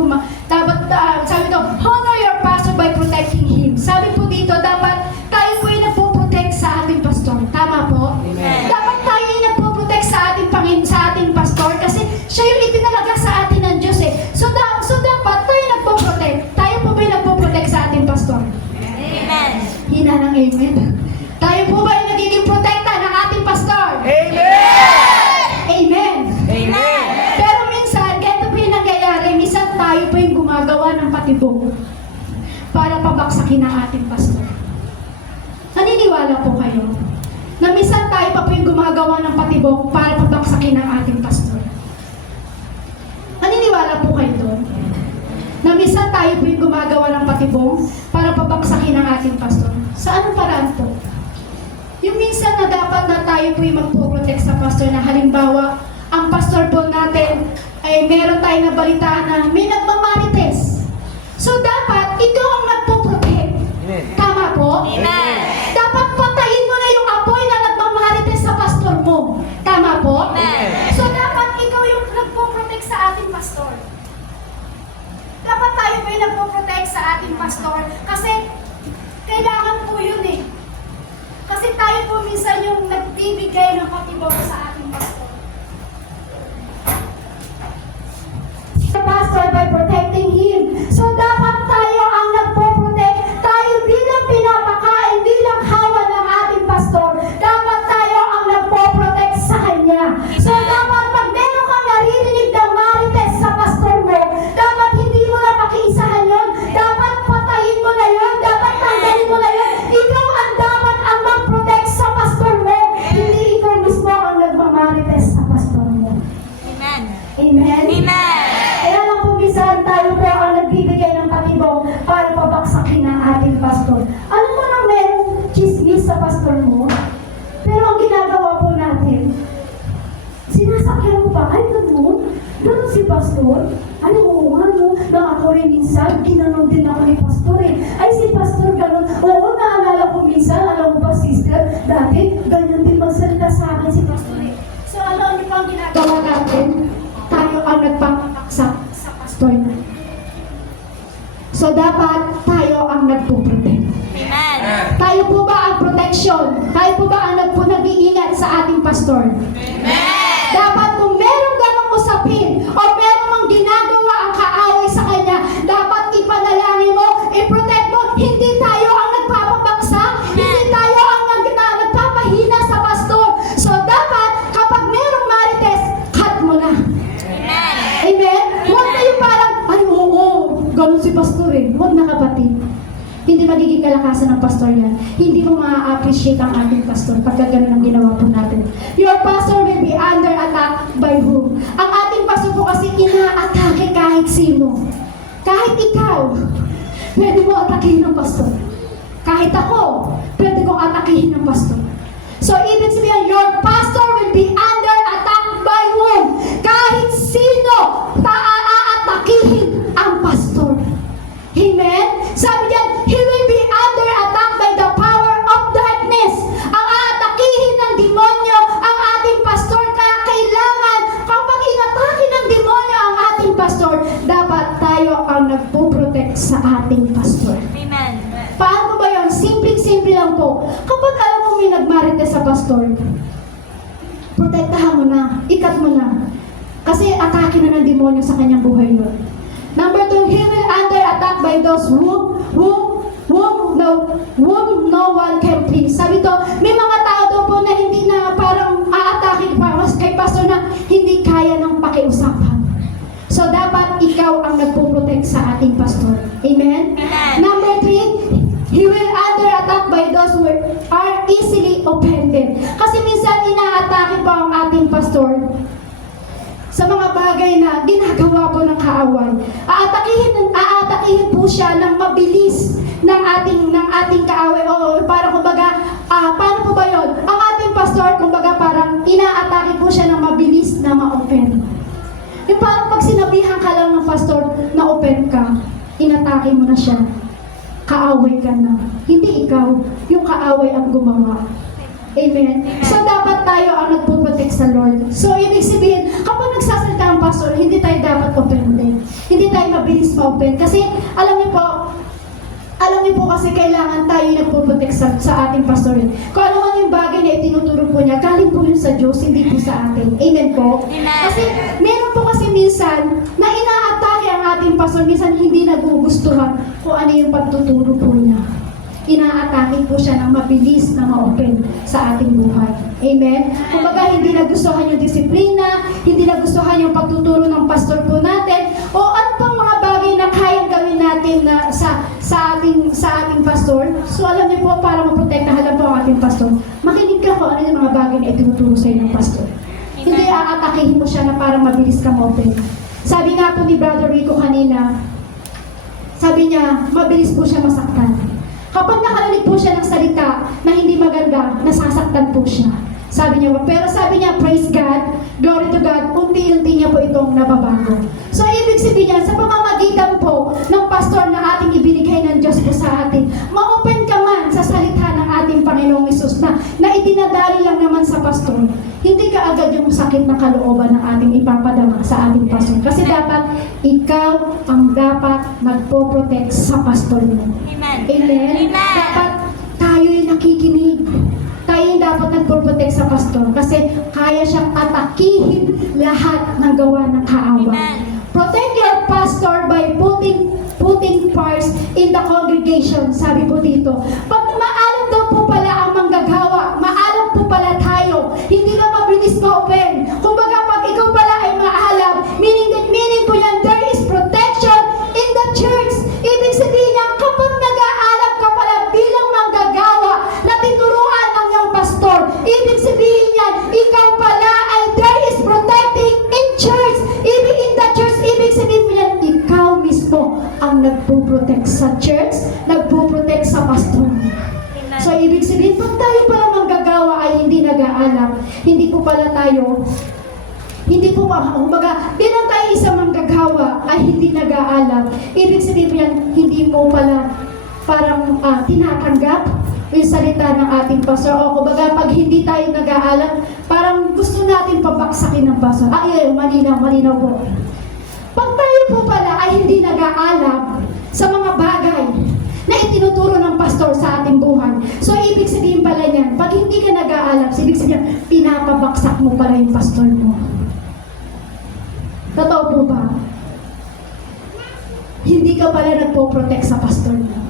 sabi daw, honor your pastor by protecting him. Sabi po dito, dapat tayo po yung nagpo-protect sa ating pastor. Tama po? Amen. Dapat tayo yung nagpo-protect sa ating sa ating pastor kasi siya yung itinalaga sa atin ng Diyos eh. So dapat tayo nagpo-protect. Tayo po ba yung nagpo-protect sa ating pastor? Amen. Hina ng amen. Tayo po ba yung nagiging protekta ng ating pastor? Amen! Amen. Amen! Pero minsan, ganito po yung nangyayari, minsan tayo po yung gumagawa ng patibong para pabaksakin ang ating pastor. Naniniwala po kayo na minsan tayo pa po yung gumagawa ng patibong para pabaksakin ang ating pastor. Naniniwala po kayo doon? Na minsan tayo po yung gumagawa ng patibong para pabaksakin ang ating pastor. Sa anong paraan po? Yung minsan na dapat na tayo po yung magpo-protect sa pastor na halimbawa, ang pastor po natin ay meron tayo na balitaan na may nagmamarites. So dapat ikaw ang nagpo-protect. Amen. Tama po? Amen. Dapat patayin mo na yung apoy na nagmamarites sa pastor mo. Tama po? Amen. So dapat ikaw yung nagpo-protect sa ating pastor. Dapat tayo po yung nagpo-protect sa ating pastor kasi kailangan po yun eh. Kasi tayo po minsan yung nagbibigay ng patibong sa ating pastor. The pastor by protecting him. So dapat tayo ang nagpo-protect. Tayo bilang pinapakain, bilang kawan ng ating pastor. Dapat tayo ang nagpo-protect sa kanya. So dapat pag meron kang naririnig ng marites sa pastor mo, dapat hindi mo na pakiisahan yun. Dapat patayin mo na yun. Dapat tanggalin mo na yun. Ikaw ang dapat ang mag-protect sa pastor mo. Hindi ikaw mismo ang nagmamarites sa pastor mo. Amen. Amen? Amen. Kaya lang po minsan tayo po ang nagbibigay ng patibong para pabaksakin ang ating pastor. Alam mo na merong chismis sa pastor mo? Pero ang ginagawa po natin, sinasakyan mo pa, ay ganun? Ganun si pastor? Ay oo nga no, na ako rin minsan, ginanon din ako ni pastor eh. Ay si pastor ganun. Oo, naalala ko minsan, alam mo ba sister, dati ganyan din magsalita sa akin si pastor eh. So alam niyo pa ang ginagawa natin? Tayo ang nagpapaksak sa pastor na. So dapat tayo ang nagpo-protect. Amen. Tayo po ba ang protection? Tayo po ba ang nag-iingat sa ating pastor? Amen. Dapat kung merong ganong usapin o merong mang ginagawa ang kaaway sa kanya, dapat ipanalangin mo, i-protect mo. Hindi tayo ang nagpapabaksa, hindi tayo ang nagpapahina sa pastor. So dapat kapag merong marites, cut mo na. Amen. Amen? Huwag na yung parang, ay oo, ganun si pastor eh. Huwag na kapatid. Hindi magiging kalakasan ng pastor yan. Hindi mo ma-appreciate ang ating pastor pagka ganun ang ginawa po natin. Your pastor will be under attack by whom? Ang ating pastor po kasi ina-attack sino. Kahit ikaw, pwede mo atakihin ng pastor. Kahit ako, pwede kong atakihin ng pastor. So, ibig sabihin, your pastor will be under attack by whom? Kahit sino, aatakihin ang pastor. Amen? Sabi niyan, he will be under attack by the power of darkness. Ang aatakihin ng demonyo ang ating pastor. Kaya kailangan, kapag inatake ng demonyo ang ating pastor, dapat tayo ang nagpo-protect sa ating pastor. Amen. Paano ba yun? Simpleng-simple lang po. Kapag alam mo may nagmarites sa pastor, protektahan mo na, ikat mo na. Kasi atake na ng demonyo sa kanyang buhay yun. Number 2, he will under attack by those whom no one can please. Sabi to, may mga tao daw po na hindi na parang aatake kay pastor na hindi kaya ng pakiusapan. So, dapat ikaw ang nagpo-protect sa ating pastor. Amen? Amen. Number 3, he will under attack by those who are easily offended. Kasi minsan inaatake pa ang ating pastor sa mga bagay na ginagawa po ng kaaway. Aatakihin po siya ng mabilis ng ating kaaway. O parang kumbaga, paano po ba yun? Ang ating pastor, kumbaga parang inaatake po siya ng mabilis na ma-offend. Yung parang pag sinabihan ka lang ng pastor na offend ka, inatake mo na siya. Kaaway ka na. Hindi ikaw, yung kaaway ang gumawa. Amen? So, dapat tayo ang nagpo-protect sa Lord. So, ibig sabihin, kapag nagsasalita ang pastor, hindi tayo dapat offended. Hindi tayo mabilis ma-offend. Kasi, alam niyo po kasi kailangan tayo nagpo-protect sa ating pastor. Kung ano man yung bagay na itinuturo po niya, galing po yun sa Diyos, hindi po sa atin. Amen po? Amen. Kasi, meron po kasi minsan, na inaatake ang ating pastor, minsan hindi nagugustuhan kung ano yung pagtuturo po niya. Inaatake po siya ng mabilis na ma-open sa ating buhay. Amen? Kumbaga, hindi nagustuhan yung disiplina, hindi nagustuhan yung pagtuturo ng pastor po natin, o ano pang mga bagay na kayang gawin natin na sa ating pastor. So, alam niyo po, para maprotektahan lang po ang ating pastor, makinig ka kung ano yung mga bagay na itinuturo sa'yo ng pastor. Hindi aatakihin mo siya na parang mabilis ka ma-open. Sabi nga po ni Brother Rico kanina, sabi niya, mabilis po siya masaktan. Kapag nakarinig po siya ng salita na hindi maganda, nasasaktan po siya. Sabi niya, pero sabi niya, praise God, glory to God, unti-unti niya po itong nababago. So, ibig sabihin niya, sa pamamagitan po ng pastor na ating ibinigay ng Diyos po sa atin, ma-open ka man sa salita ng ating Panginoong Hesus na idinadali lang naman sa pastor. Hindi ka agad yung sakit na kalooban ng ating ipapadama sa ating pastor. Kasi dapat, ikaw ang dapat magpo-protect sa pastor mo. Amen. Amen? Amen. Dapat tayo yung nakikinig. Tayo yung dapat nagpo-protect sa pastor kasi kaya siyang atakihin lahat ng gawa ng kaaway. Amen. Protect your pastor by putting parts in the congregation. Sabi po dito. Pag maalam daw po pala ang manggagawa, maalam po pala tayo, hindi ka mabilis ma-open. Kumbaga, pag ikaw pala ay maalam, meaning po yan, there is protection in the church. Ibig sabihin niya, kapag nag-aalam ka pala bilang manggagawa na tinuruan ng iyong pastor, ibig sabihin niya, ikaw pala ay there is protecting in church. In the church, ibig sabihin niya, ikaw mismo ang nagpo-protect sa church, nagpo-protect sa pastor. So, ibig sabihin, pag tayo pala manggagawa ay hindi nag-aalam, hindi po kumbaga, bilang tayo isang manggagawa ay hindi nag-aalam, ibig sabihin po yan, hindi mo pala parang tinatanggap yung salita ng ating pastor. O kumbaga, pag hindi tayo nag-aalam, parang gusto natin pabaksakin ng pastor. Malinaw po. Pag tayo po pala ay hindi nag-aalam sa mga bagay na itinuturo ng pastor sa ating buhay. So, ibig sabihin pala niyan, pag hindi ka nag-aalam, ibig sabihin, pinapabaksak mo pala yung pastor mo. Totoo po ba? Hindi ka pala nagpo-protect sa pastor mo.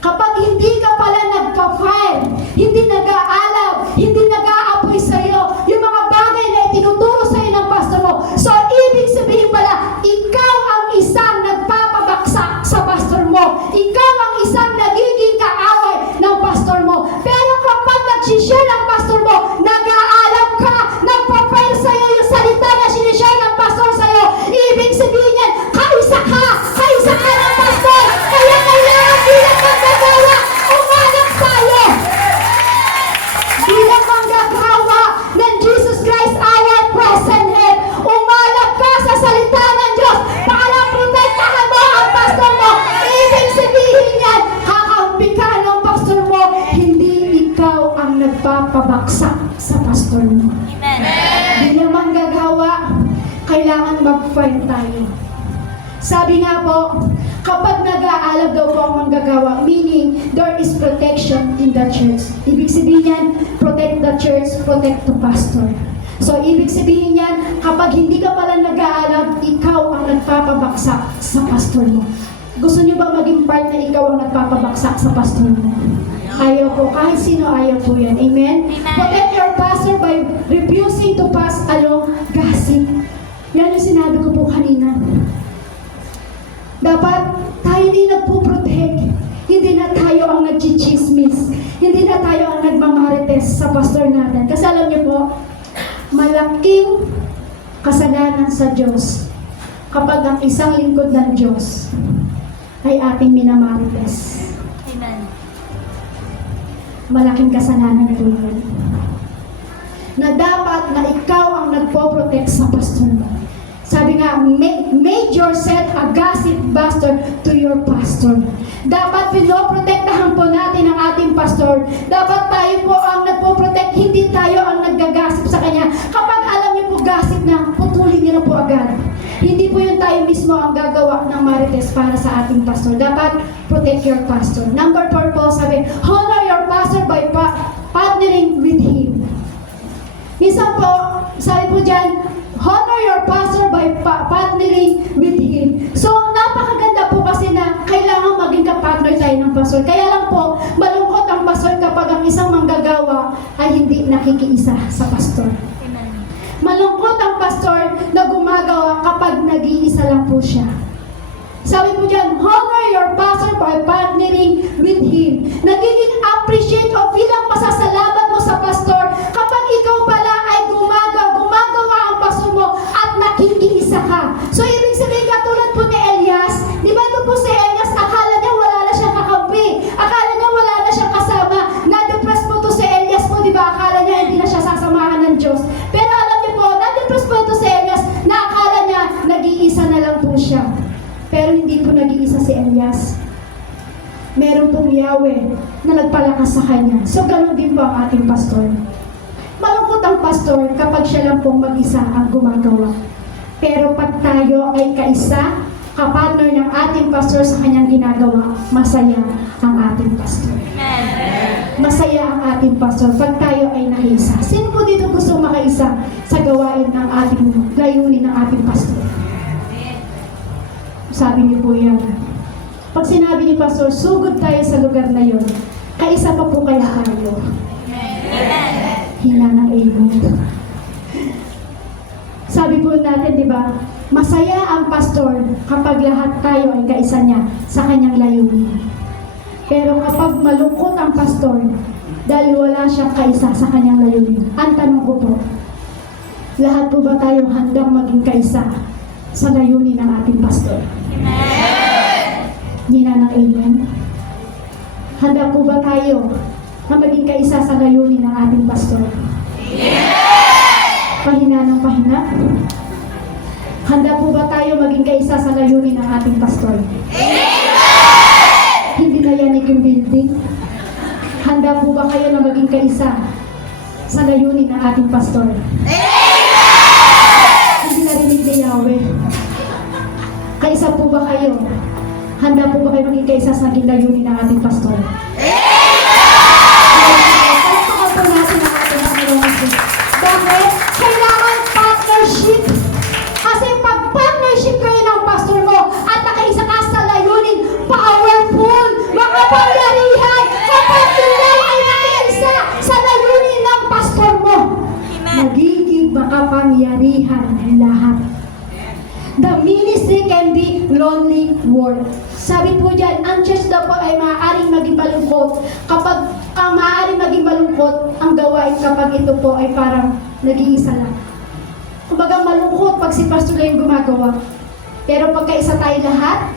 Kapag hindi ka pala nagpa-file, hindi nag-aalam, hindi nag-aapoy sa'yo, yung mga bagay na itinuturo sa'yo ng pastor mo. So, ibig sabihin pala, ikaw ang isang nagpapabaksak sa pastor mo. Ikaw ang isang nagiging kaaway ng pastor mo. Pero kapag nag-share ng pastor mo, nag-aalam ka, nagpa-file sa'yo yung salita na sinishare ng pastor sa'yo, ibig sabihin yan, mag-find tayo. Sabi nga po, kapag nag-aalab daw po ang manggagawa, meaning there is protection in the church. Ibig sabihin yan, protect the church, protect the pastor. So, ibig sabihin yan, kapag hindi ka pala nag-aalab, ikaw ang nagpapabaksak sa pastor mo. Gusto niyo ba maging part na ikaw ang nagpapabaksak sa pastor mo? Ayaw po. Kahit sino ayaw po yan. Amen? Protect your pastor by refusing to pass along gossip. Yan yung sinabi ko po kanina. Dapat tayo din nagpo-protect. Hindi na tayo ang nagchichismis. Hindi na tayo ang nagmamarites sa pastor natin. Kasi alam niyo po, malaking kasalanan sa Diyos kapag ang isang lingkod ng Diyos ay ating minamarites. Amen. Malaking kasalanan po yun. Na dapat na ikaw ang nagpo-protect sa pastor mo. Sabi nga, make yourself a gossip buster to your pastor. Dapat pinoprotektahan po natin ang ating pastor. Dapat tayo po ang nagpo-protect, hindi tayo ang naggagasip sa kanya. Kapag alam niyo po gossip na, putulin niyo na po agad. Hindi po yun tayo mismo ang gagawa ng marites para sa ating pastor. Dapat protect your pastor. Number 4 po, sabi, honor your pastor by partnering with him. Isa po, sabi po dyan, honor your pastor by partnering with him. So, napakaganda po kasi na kailangan maging kapartner tayo ng pastor. Kaya lang po, malungkot ang pastor kapag ang isang manggagawa ay hindi nakikiisa sa pastor. Amen. Malungkot ang pastor na gumagawa kapag nag-iisa lang po siya. Sabi po dyan, honor your pastor by partnering with him. Nagiging appreciate o bilang pasasalamat mo sa pastor kapag ikaw pala ay gumagawa ang pastor mo at nakikiisa ka. So, ibig sabihin katulad po ni Elias, di ba ito po si Elias, akala niya wala na siyang kakampi. Akala niya wala na siyang kasama. Na-depress po to si Elias po, di ba? Akala niya hindi na siya sasamahan ng Diyos. Pero alam niyo po, na-depress po to si Elias na akala niya nag-iisa na lang po siya. Pero hindi po nag-iisa si Elias. Meron pong Yahweh na nagpalakas sa kanya. So, ganoon din po ang ating pastor. Malungkot ang pastor kapag siya lang pong mag-isa ang gumagawa. Pero pag tayo ay kaisa, kapartner ng ating pastor sa kanyang ginagawa, masaya ang ating pastor. Amen. Masaya ang ating pastor pag tayo ay nakiisa. Sino po dito gusto makaisa sa gawain ng ating layunin ng ating pastor? Sabi niyo po yan. Pag sinabi ni pastor, sugod tayo sa lugar na yon, kaisa pa po kaya tayo. Amen. Hina ng amen. Sabi po natin, di ba, masaya ang pastor kapag lahat tayo ay kaisa niya sa kanyang layunin. Pero kapag malungkot ang pastor, dahil wala siyang kaisa sa kanyang layunin, ang tanong ko po, lahat po ba tayo handang maging kaisa sa layunin ng ating pastor? Amen. Hina ng amen. Handa po ba tayo na maging kaisa sa layunin ng ating pastor? Pahina ng pahina? Handa po ba tayo maging kaisa sa layunin ng ating pastor? Hindi na yanig yung building? Handa po ba kayo na maging kaisa sa layunin ng ating pastor? Hindi narinig ni Yahweh. Kaisa po ba kayo? Handa po ba kayo maging kaisa sa naging layunin ng ating pastor? Palakpakan po natin ang ating Panginoon. Bakit? Kailangan partnership. Kasi pag partnership kayo ng pastor mo at nakaisa ka sa layunin, powerful, makapangyarihan, kapag tulay ay nakaisa sa layunin ng pastor mo, nagiging makapangyarihan ang lahat. The ministry can be lonely work. Sabi po dyan, ang church daw po ay maaaring maging malungkot. Kapag maaaring maging malungkot, ang gawain kapag ito po ay parang nag-iisa lang. Kumbaga malungkot pag si pastor lang yung gumagawa. Pero pagkaisa tayo lahat,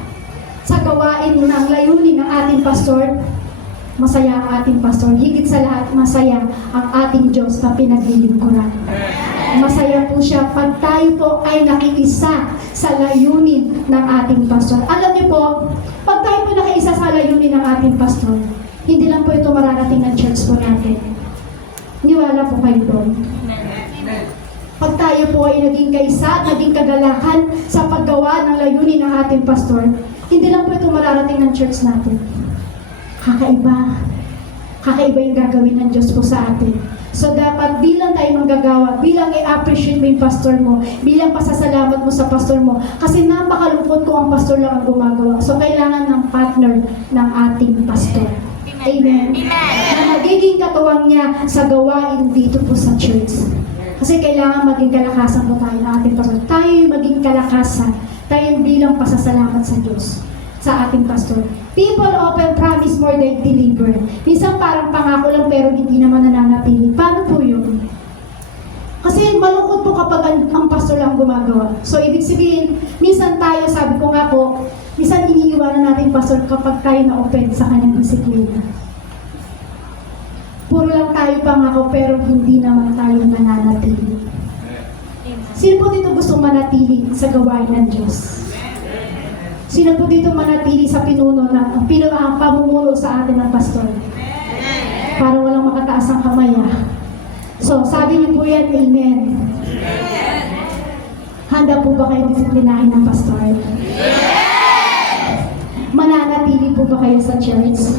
sa gawain ng layunin ng ating pastor, masaya ang ating pastor. Higit sa lahat, masaya ang ating Diyos na pinaglilingkuran. Masaya po siya pag tayo po ay nakiisa sa layunin ng ating pastor. Alam niyo po, pag tayo po nakiisa sa layunin ng ating pastor, hindi lang po ito mararating ng church po natin. Niwala po kayo doon. Amen. Pag tayo po ay naging kaisa at naging kagalakan sa paggawa ng layunin ng ating pastor, hindi lang po ito mararating ng church natin. Kakaiba. Kakaiba yung gagawin ng Diyos po sa atin. So dapat bilang tayo manggagawa, bilang i-appreciate mo yung pastor mo, bilang pasasalamat mo sa pastor mo, kasi napakalungkot kung ang pastor lang ang gumagawa. So kailangan ng partner ng ating pastor. Amen. Na magiging katuwang niya sa gawain dito po sa church. Kasi kailangan maging kalakasan po tayo ng ating pastor. Tayo yung maging kalakasan. Tayo yung bilang pasasalamat sa Diyos, sa ating pastor. People often promise more than deliver. Minsan parang pangako lang pero hindi naman nananatili. Paano po yun? Kasi malungkot po kapag ang pastor lang gumagawa. So ibig sabihin, minsan tayo, sabi ko nga po, minsan iniiwanan natin pastor kapag tayo na-offend sa kanyang disiplina. Puro lang tayo pangako pero hindi naman tayo nananatili. Sino po dito gusto manatili sa gawain ng Diyos? Sino po dito manatili sa pinuno na ang pamumuno sa atin ng pastor? Para walang makataas ang kamay. So, sabi niyo po yan, amen. Handa po ba kayo disiplinahin ng pastor? Mananatili po ba kayo sa church?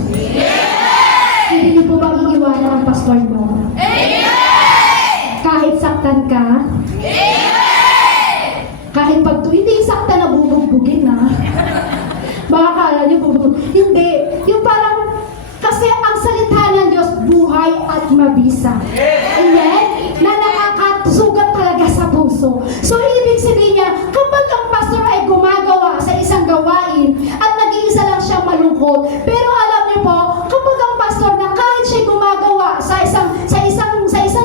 Hindi niyo po ba iiwanan ang pastor mo? Kahit saktan ka? Kahit pag hindi saktan na bubugbugin na. Baka kala niyo bubugbugin. Hindi. Yung parang, kasi ang salita ng Diyos, buhay at mabisa. Amen? Na nakakasugat talaga sa puso. So, ibig sabihin niya, kapag ang pastor ay gumagawa sa isang gawain at nag-iisa lang siyang malungkot, pero alam niyo po, kapag ang pastor na kahit siya gumagawa sa isang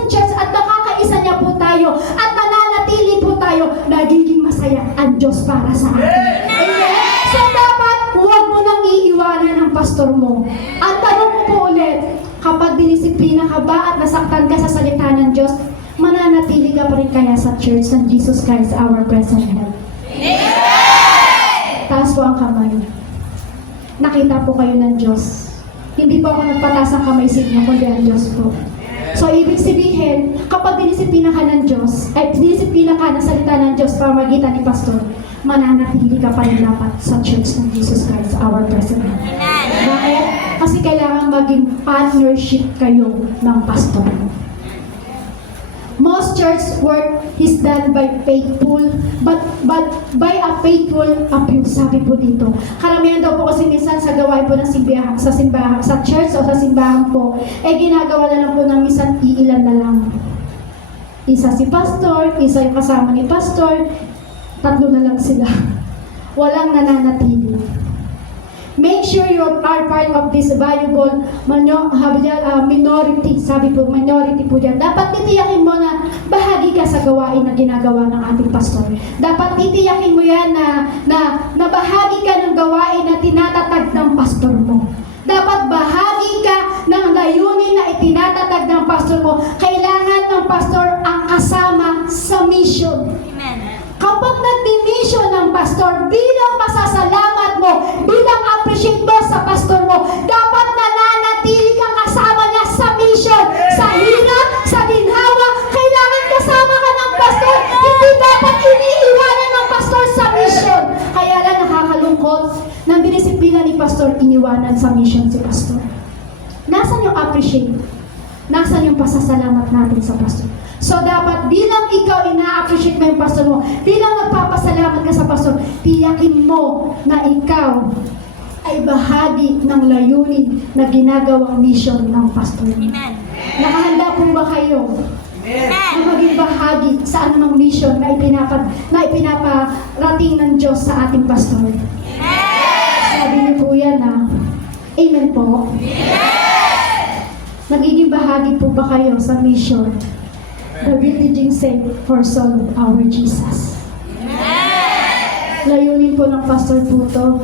church at nakakaisa niya po tayo at nananatili po tayo, nagiging masaya ang Diyos para sa atin. Amen? So, dapat huwag mo nang iiwanan ang pastor mo. At tanong mo po ulit, kapag dinisiplina ka ba at nasaktan ka sa salita ng Diyos, mananatili ka pa rin kaya sa church ng Jesus Christ, our present help. Taas po ang kamay. Nakita po kayo ng Diyos. Hindi po ako nagpataas ng kamay sa inyo, kundi ang Diyos po. So, ibig sabihin, kapag dinisiplina ka ng Diyos, ay dinisiplina ka ng salita ng Diyos pamagitan ni Pastor, mananatili ka pa rin dapat sa church ng Jesus Christ, our present help. Bakit? Kasi kailangan maging partnership kayo ng pastor. Most church work is done by faithful, but by a faithful abuse, sabi po dito. Karamihan daw po kasi minsan sa gawain po ng simbahan, sa church o sa simbahan po, ginagawa na lang po ng minsan iilan na lang. Isa si pastor, isa yung kasama ni pastor, tatlo na lang sila. Walang nananatili. Make sure you are part of this valuable minority. Sabi po, minority po dyan. Dapat titiyakin mo na bahagi ka sa gawain na ginagawa ng ating pastor. Dapat titiyakin mo yan na bahagi ka ng gawain na tinatatag ng pastor mo. Dapat bahagi ka ng layunin na itinatatag ng pastor mo. Kailangan ng pastor ang kasama sa mission. Kapag nag-mission ng pastor, bilang pasasalamat mo, bilang appreciate mo sa pastor mo, dapat nananatili kang kasama niya sa mission. Sa hirap, sa ginhawa, kailangan kasama ka ng pastor. Hindi dapat iniiwanan ng pastor sa mission. Kaya lang nakakalungkot, nang dinisiplina ni pastor, iniwanan sa mission si pastor. Nasaan yung appreciate? Nasaan yung pasasalamat natin sa pastor? So dapat bilang ikaw ina-appreciate mo yung pastor mo, bilang nagpapasalamat ka sa pastor, tiyakin mo na ikaw ay bahagi ng layunin na ginagawang mission ng pastor. Amen. Nakahanda po ba kayo na maging bahagi sa anumang mission na ipinaparating ng Diyos sa ating pastor? Sabi niyo po yan amen po? Nagiging bahagi po ba kayo sa mission? The villaging sake for soul of our Jesus. Layunin po ng pastor po to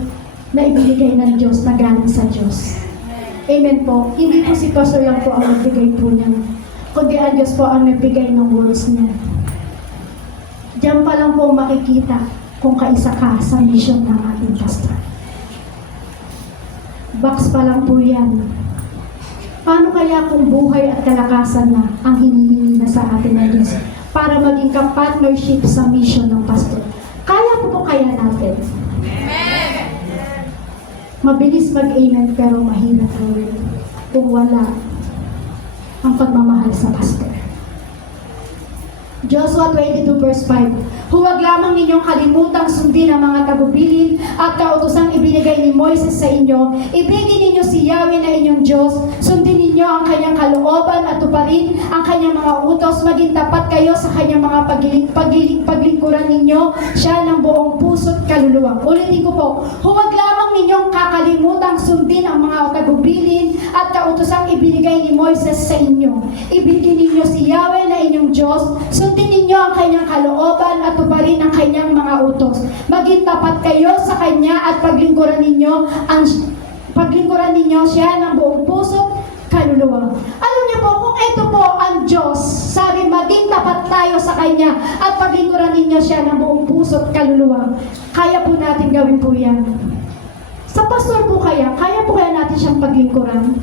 na ibigay ng Diyos na galing sa Diyos. Amen po. Hindi po si pastor lang po ang nagbigay po niya, kundi ang Diyos po ang nagbigay ng words niya. Diyan pa lang po makikita kung kaisa ka sa mission ng ating pastor. Box pa lang po yan. Paano kaya kung buhay at kalakasan na ang hinihingi na sa atin ng Diyos? para maging ka-partnership sa mission ng pastor. Kaya po kaya natin. Mabilis mag-amen pero mahirap gawin kung wala ang pagmamahal sa pastor. Joshua 22 verse 5, huwag lamang ninyong kalimutang sundin ang mga tagubilin at kautosang ibinigay ni Moises sa inyo. Ibigin ninyo si Yahweh na inyong Diyos. Sundin ninyo ang kanyang kalooban at tuparin ang kanyang mga utos. Maging tapat kayo sa kanyang mga paglingkuran ninyo siya ng buong puso't kaluluwa. Ulitin ko po, huwag lamang ninyong kakalimutan sundin ang mga tagubilin at kautosang ibinigay ni Moises sa inyo. Ibigin ninyo si Yahweh na inyong Diyos. Sundin ninyo ang kanyang kalooban at tuparin ang kanyang mga utos. Maging tapat kayo sa kanya at paglingkuran ninyo siya ng buong puso't kaluluwa. Alam niyo po, kung ito po ang Diyos, sabi maging tapat tayo sa kanya at paglingkuran ninyo siya ng buong puso't kaluluwa. Kaya po natin gawin po yan. Sa pastor po kaya po kaya natin siyang paglingkuran?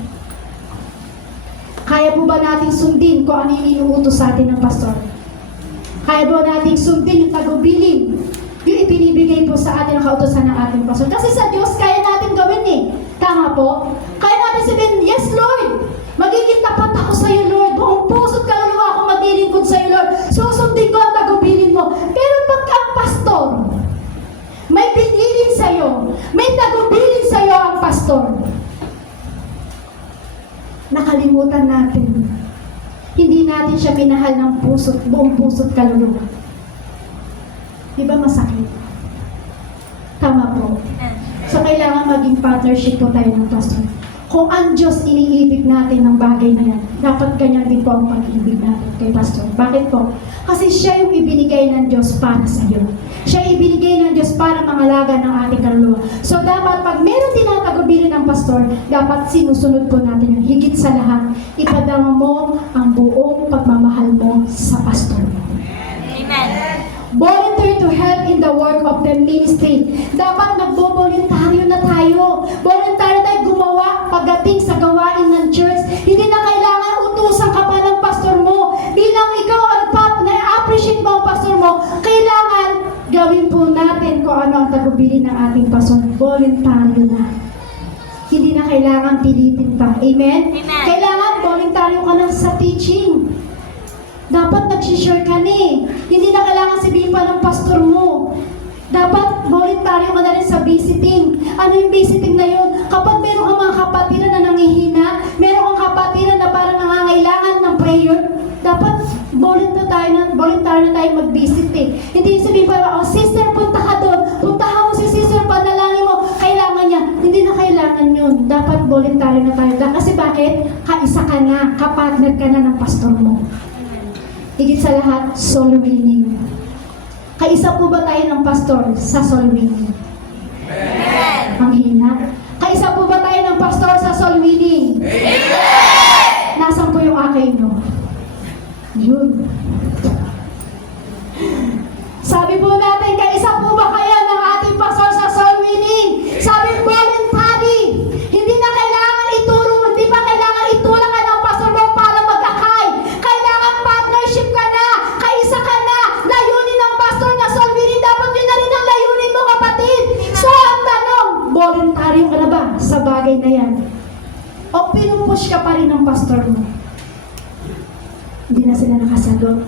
Kaya po ba natin sundin kung ano yung inuutos sa atin ng pastor? Kaya po natin sundin yung tagubilin, yung ibinibigay po sa atin ang kautosan ng ating pastor. Kasi sa Diyos, kaya natin gawin eh. Tama po? Kaya natin sabihin, yes Lord, magiging tapat ako sa iyo Lord. Buong puso't kaluluwa ako maglilingkod sa iyo Lord. Susundin ko ang tagubilin mo. Pero pagka ang pastor, may binilin sa iyo, may tagubilin sa iyo ang pastor, nakalimutan natin. Hindi natin siya minahal ng puso't, buong puso't kaluluwa. Di ba masakit? Tama po. So kailangan maging partnership po tayo ng pastor. Kung ang Diyos iniibig natin ng bagay na yan, dapat ganyan din po ang pag-ibig natin kay pastor. Bakit po? Kasi siya yung ibinigay ng Diyos para sa iyo. Siya ibinigay ng Diyos para mangalaga ng ating kaluluwa. So dapat pag meron tinatagubilin ng pastor, dapat sinusunod po natin yung higit sa lahat. Ipadama mo ang buong pagmamahal mo sa pastor mo. Amen. Volunteer to help in the work of the ministry. Dapat nagbo-voluntaryo na tayo. Voluntaryo tayo gumawa pagdating sa gawain ng church. Hindi na kailangan utusan ka pa ng pastor mo. Bilang ikaw na-appreciate mo ang pastor mo, kailangan gawin po natin kung ano ang tagubilin ng ating pastor. Voluntaryo na. Hindi na kailangan pilitin pa. Amen? Amen. Kailangan voluntaryo ka na sa teaching. Dapat nagsishare ka na eh. Hindi na kailangan sabihin pa ng pastor mo. Dapat voluntaryo ka na rin sa visiting. Ano yung visiting na yun? Kapag meron kang mga kapatiran na nangihina, meron kang kapatiran na parang nangangailangan ng prayer, dapat voluntaryo na tayo mag-visit eh. Hindi yung sabihin pa, oh sister, punta ka doon. Puntahan mo si sister, panalangin mo. Kailangan niya. Hindi na kailangan yun. Dapat voluntaryo na tayo. Kasi bakit? Kaisa ka na, kapartner ka na ng pastor mo. Higit sa lahat, soul winning. Kaisa po ba tayo ng pastor sa soul winning? Amen. Ang hina. Kaisa po ba tayo ng pastor sa soul winning? Amen! Nasaan po yung akay nyo? Yun. Sabi po natin, kaisa po ba kayo ng ating pastor sa soul winning? Sabi voluntary. Hindi na kailangan ituro, hindi pa kailangan itulak ka ng pastor mo para mag-akay. Kailangan partnership ka na, kaisa ka na. Layunin ng pastor na soul winning, dapat yun na rin ang layunin mo kapatid. So ang tanong, voluntaryo ka na ba sa bagay na yan? O pinupush ka pa rin ng pastor mo? Hindi na sila nakasagot.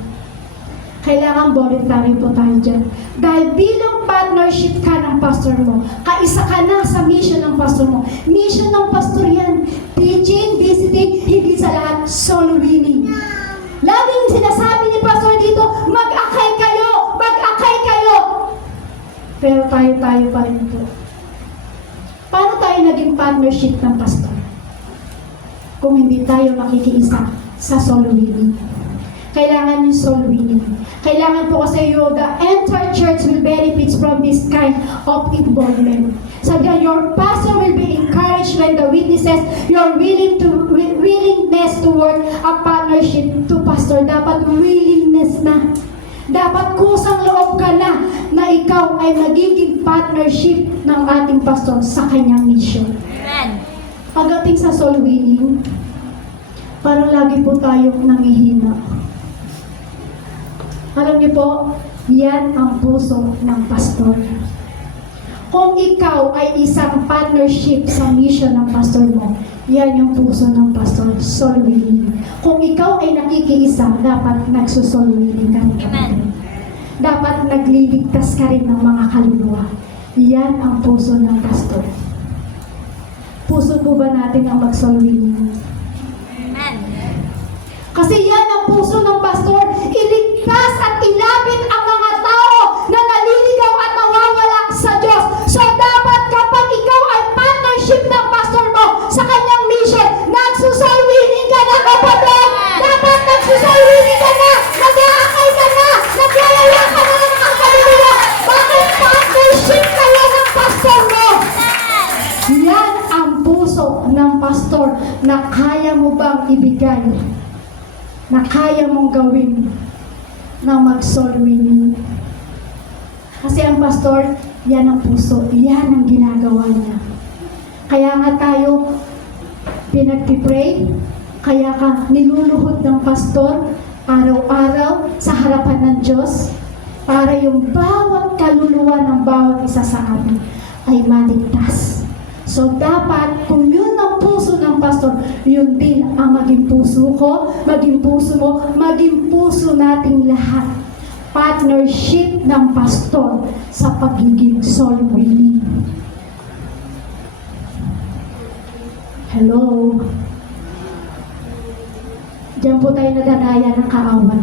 Kailangan voluntary po tayo dyan. Dahil bilang partnership ka ng pastor mo, kaisa ka na sa mission ng pastor mo. Mission ng pastor yan. Teaching, visiting, higit sa lahat, soul winning. Laging sinasabi ni pastor dito, mag-akay kayo! Mag-akay kayo! Pero tayo pa rin po. Paano tayo naging partnership ng pastor? Kung hindi tayo makikiisa sa soul winning. Kailangan yung soul winning. Kailangan po kasi the entire church will benefit from this kind of involvement. So that your pastor will be encouraged when the witnesses your willingness to work a partnership to pastor. Dapat willingness na. Dapat kusang loob ka na ikaw ay magiging partnership ng ating pastor sa kanyang mission. Amen. Pagdating sa soul winning, parang lagi po tayong nangihina. Alam niyo po, yan ang puso ng pastor. Kung ikaw ay isang partnership sa mission ng pastor mo, yan yung puso ng pastor, soul winning. Kung ikaw ay nakikiisa, dapat nagsusoul winning ka rin. Amen. Dapat nagliligtas ka rin ng mga kaluluwa. Yan ang puso ng pastor. Puso po ba natin ang mag-soul winning? Amen. Kasi yan ang puso ng pastor, iligtas at ilapit ang mga tao na naliligaw at nawawala sa Diyos. So dapat kapag ikaw ay partnership ng pastor mo sa kanyang mission, nagsusoul winning ka na, kapatid! Dapat nagsusoul winning ka na! Nag-aakay ka na! Naglalala ka na ng mga kaluluwa! Bakit partnership kayo ng pastor mo? Yan ang puso ng pastor na kaya mo bang ibigay, na kaya mong gawin na mag-soul winning. Kasi ang pastor, yan ang puso, yan ang ginagawa niya. Kaya nga tayo pinagpipray, kaya ka niluluhod ng pastor araw-araw sa harapan ng Diyos para yung bawat kaluluwa ng bawat isa sa atin ay maligtas. So dapat, kung yun ang puso ng pastor, yun din ang maging puso ko, maging puso mo, maging puso nating lahat. Partnership ng pastor sa pagiging soul winning. Hello? Diyan po tayo nadanaya ng kaawan.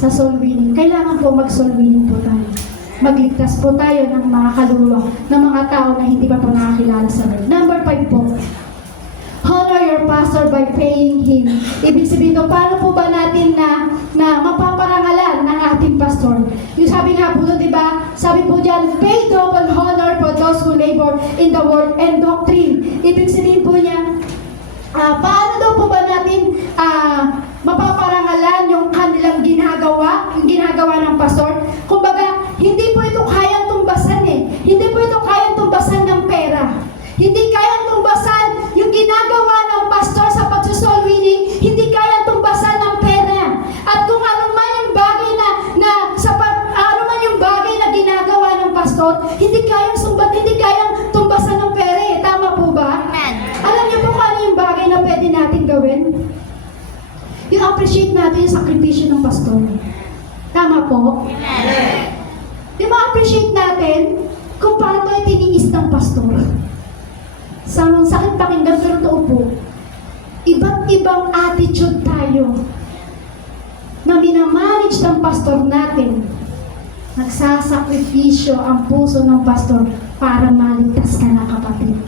Sa soul winning. Kailangan po mag-soul winning po tayo. Magligtas po tayo ng mga kaluluwa, ng mga tao na hindi pa po nakakilala sa Lord. Number 5 po, honor your pastor by paying him. Ibig sabihin ko, paano po ba natin na mapaparangalan ng ating pastor? Yung sabi nga po, di ba? Sabi po dyan, pay double honor for those who labor in the word and doctrine. Ibig sabihin po niya, paano daw po ba natin mapaparangalan yung kanilang ginagawa, yung ginagawa ng pastor? Kumbaga, hindi po ito kayang tumbasan eh. Hindi po ito kayang tumbasan ng pera. Hindi kayang tumbasan yung ginagawa ng pastor sa pagsusoul winning. Hindi kayang tumbasan ng pera. At kung ano man yung bagay ano man yung bagay na ginagawa ng pastor, hindi kayang hindi kayang tumbasan ng pera eh. Tama po ba? Amen. Alam niyo po kung ano yung bagay na pwede natin gawin? Yung appreciate natin yung sakripisyo ng pastor. Tama po? Amen. Di ba appreciate natin kung paano tayo tiniis ng pastor? Sa sakit pakinggan, pero totoo po, iba't ibang attitude tayo na minamanage ng pastor natin. Nagsasakripisyo ang puso ng pastor para maligtas ka na, kapatid.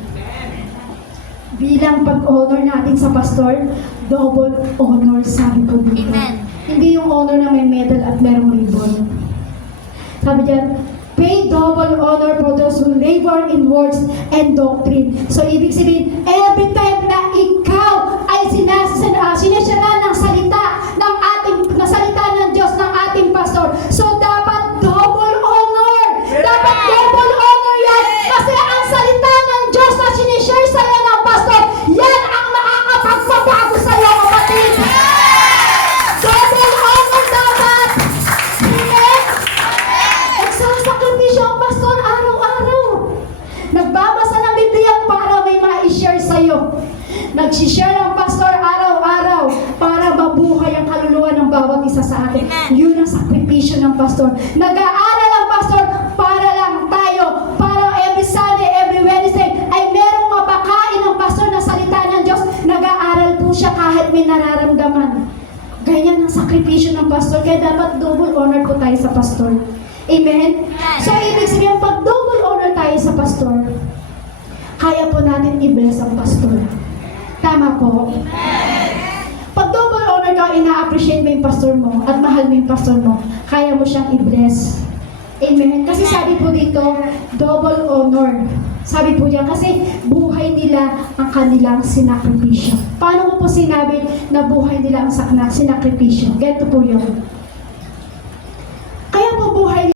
Bilang pag-honor natin sa pastor, double honor, sabi ko dito. Amen. Hindi yung honor na may medal at merong ribbon. Sabi dyan, pay double honor for those who labor in words and doctrine. So, ibig sabihin, every time na ikaw ay sinisira ng salita ng Diyos, ng ating pastor, so dapat double honor. Dapat double honor yan. Kasi ang salita ng Diyos na sinishare sa'yo ng pastor, yan ang makakapagpabago sa'yo, kapatid. Double honor dapat. Amen? Nagsasakripisyo ang pastor araw-araw. Nagbabasa ng Biblia para may ma-share sa'yo. Nagsishare ang pastor araw-araw para mabuhay ang kaluluwa ng bawat isa sa atin. Amen. Yun ang sakripisyo ng pastor. Nag-aaral ang pastor para lang tayo. Para every Sunday, every Wednesday ay merong mapakain ng pastor na salita ng Diyos. Nag-aaral po siya kahit may nararamdaman. Ganyan ang sakripisyo ng pastor. Kaya dapat double honor po tayo sa pastor. Amen? So, ibig sabihin, pag double honor tayo sa pastor, kaya po natin i-bless ang pastor. Tama po? Pag double honor ka, ina-appreciate mo yung pastor mo at mahal mo yung pastor mo, kaya mo siyang i-bless. Amen? Kasi sabi po dito, double honor. Sabi po diyan, kasi buhay nila ang kanilang sinakripisyo. Paano ko po sinabi na buhay nila ang sinakripisyo? Ganito po yun.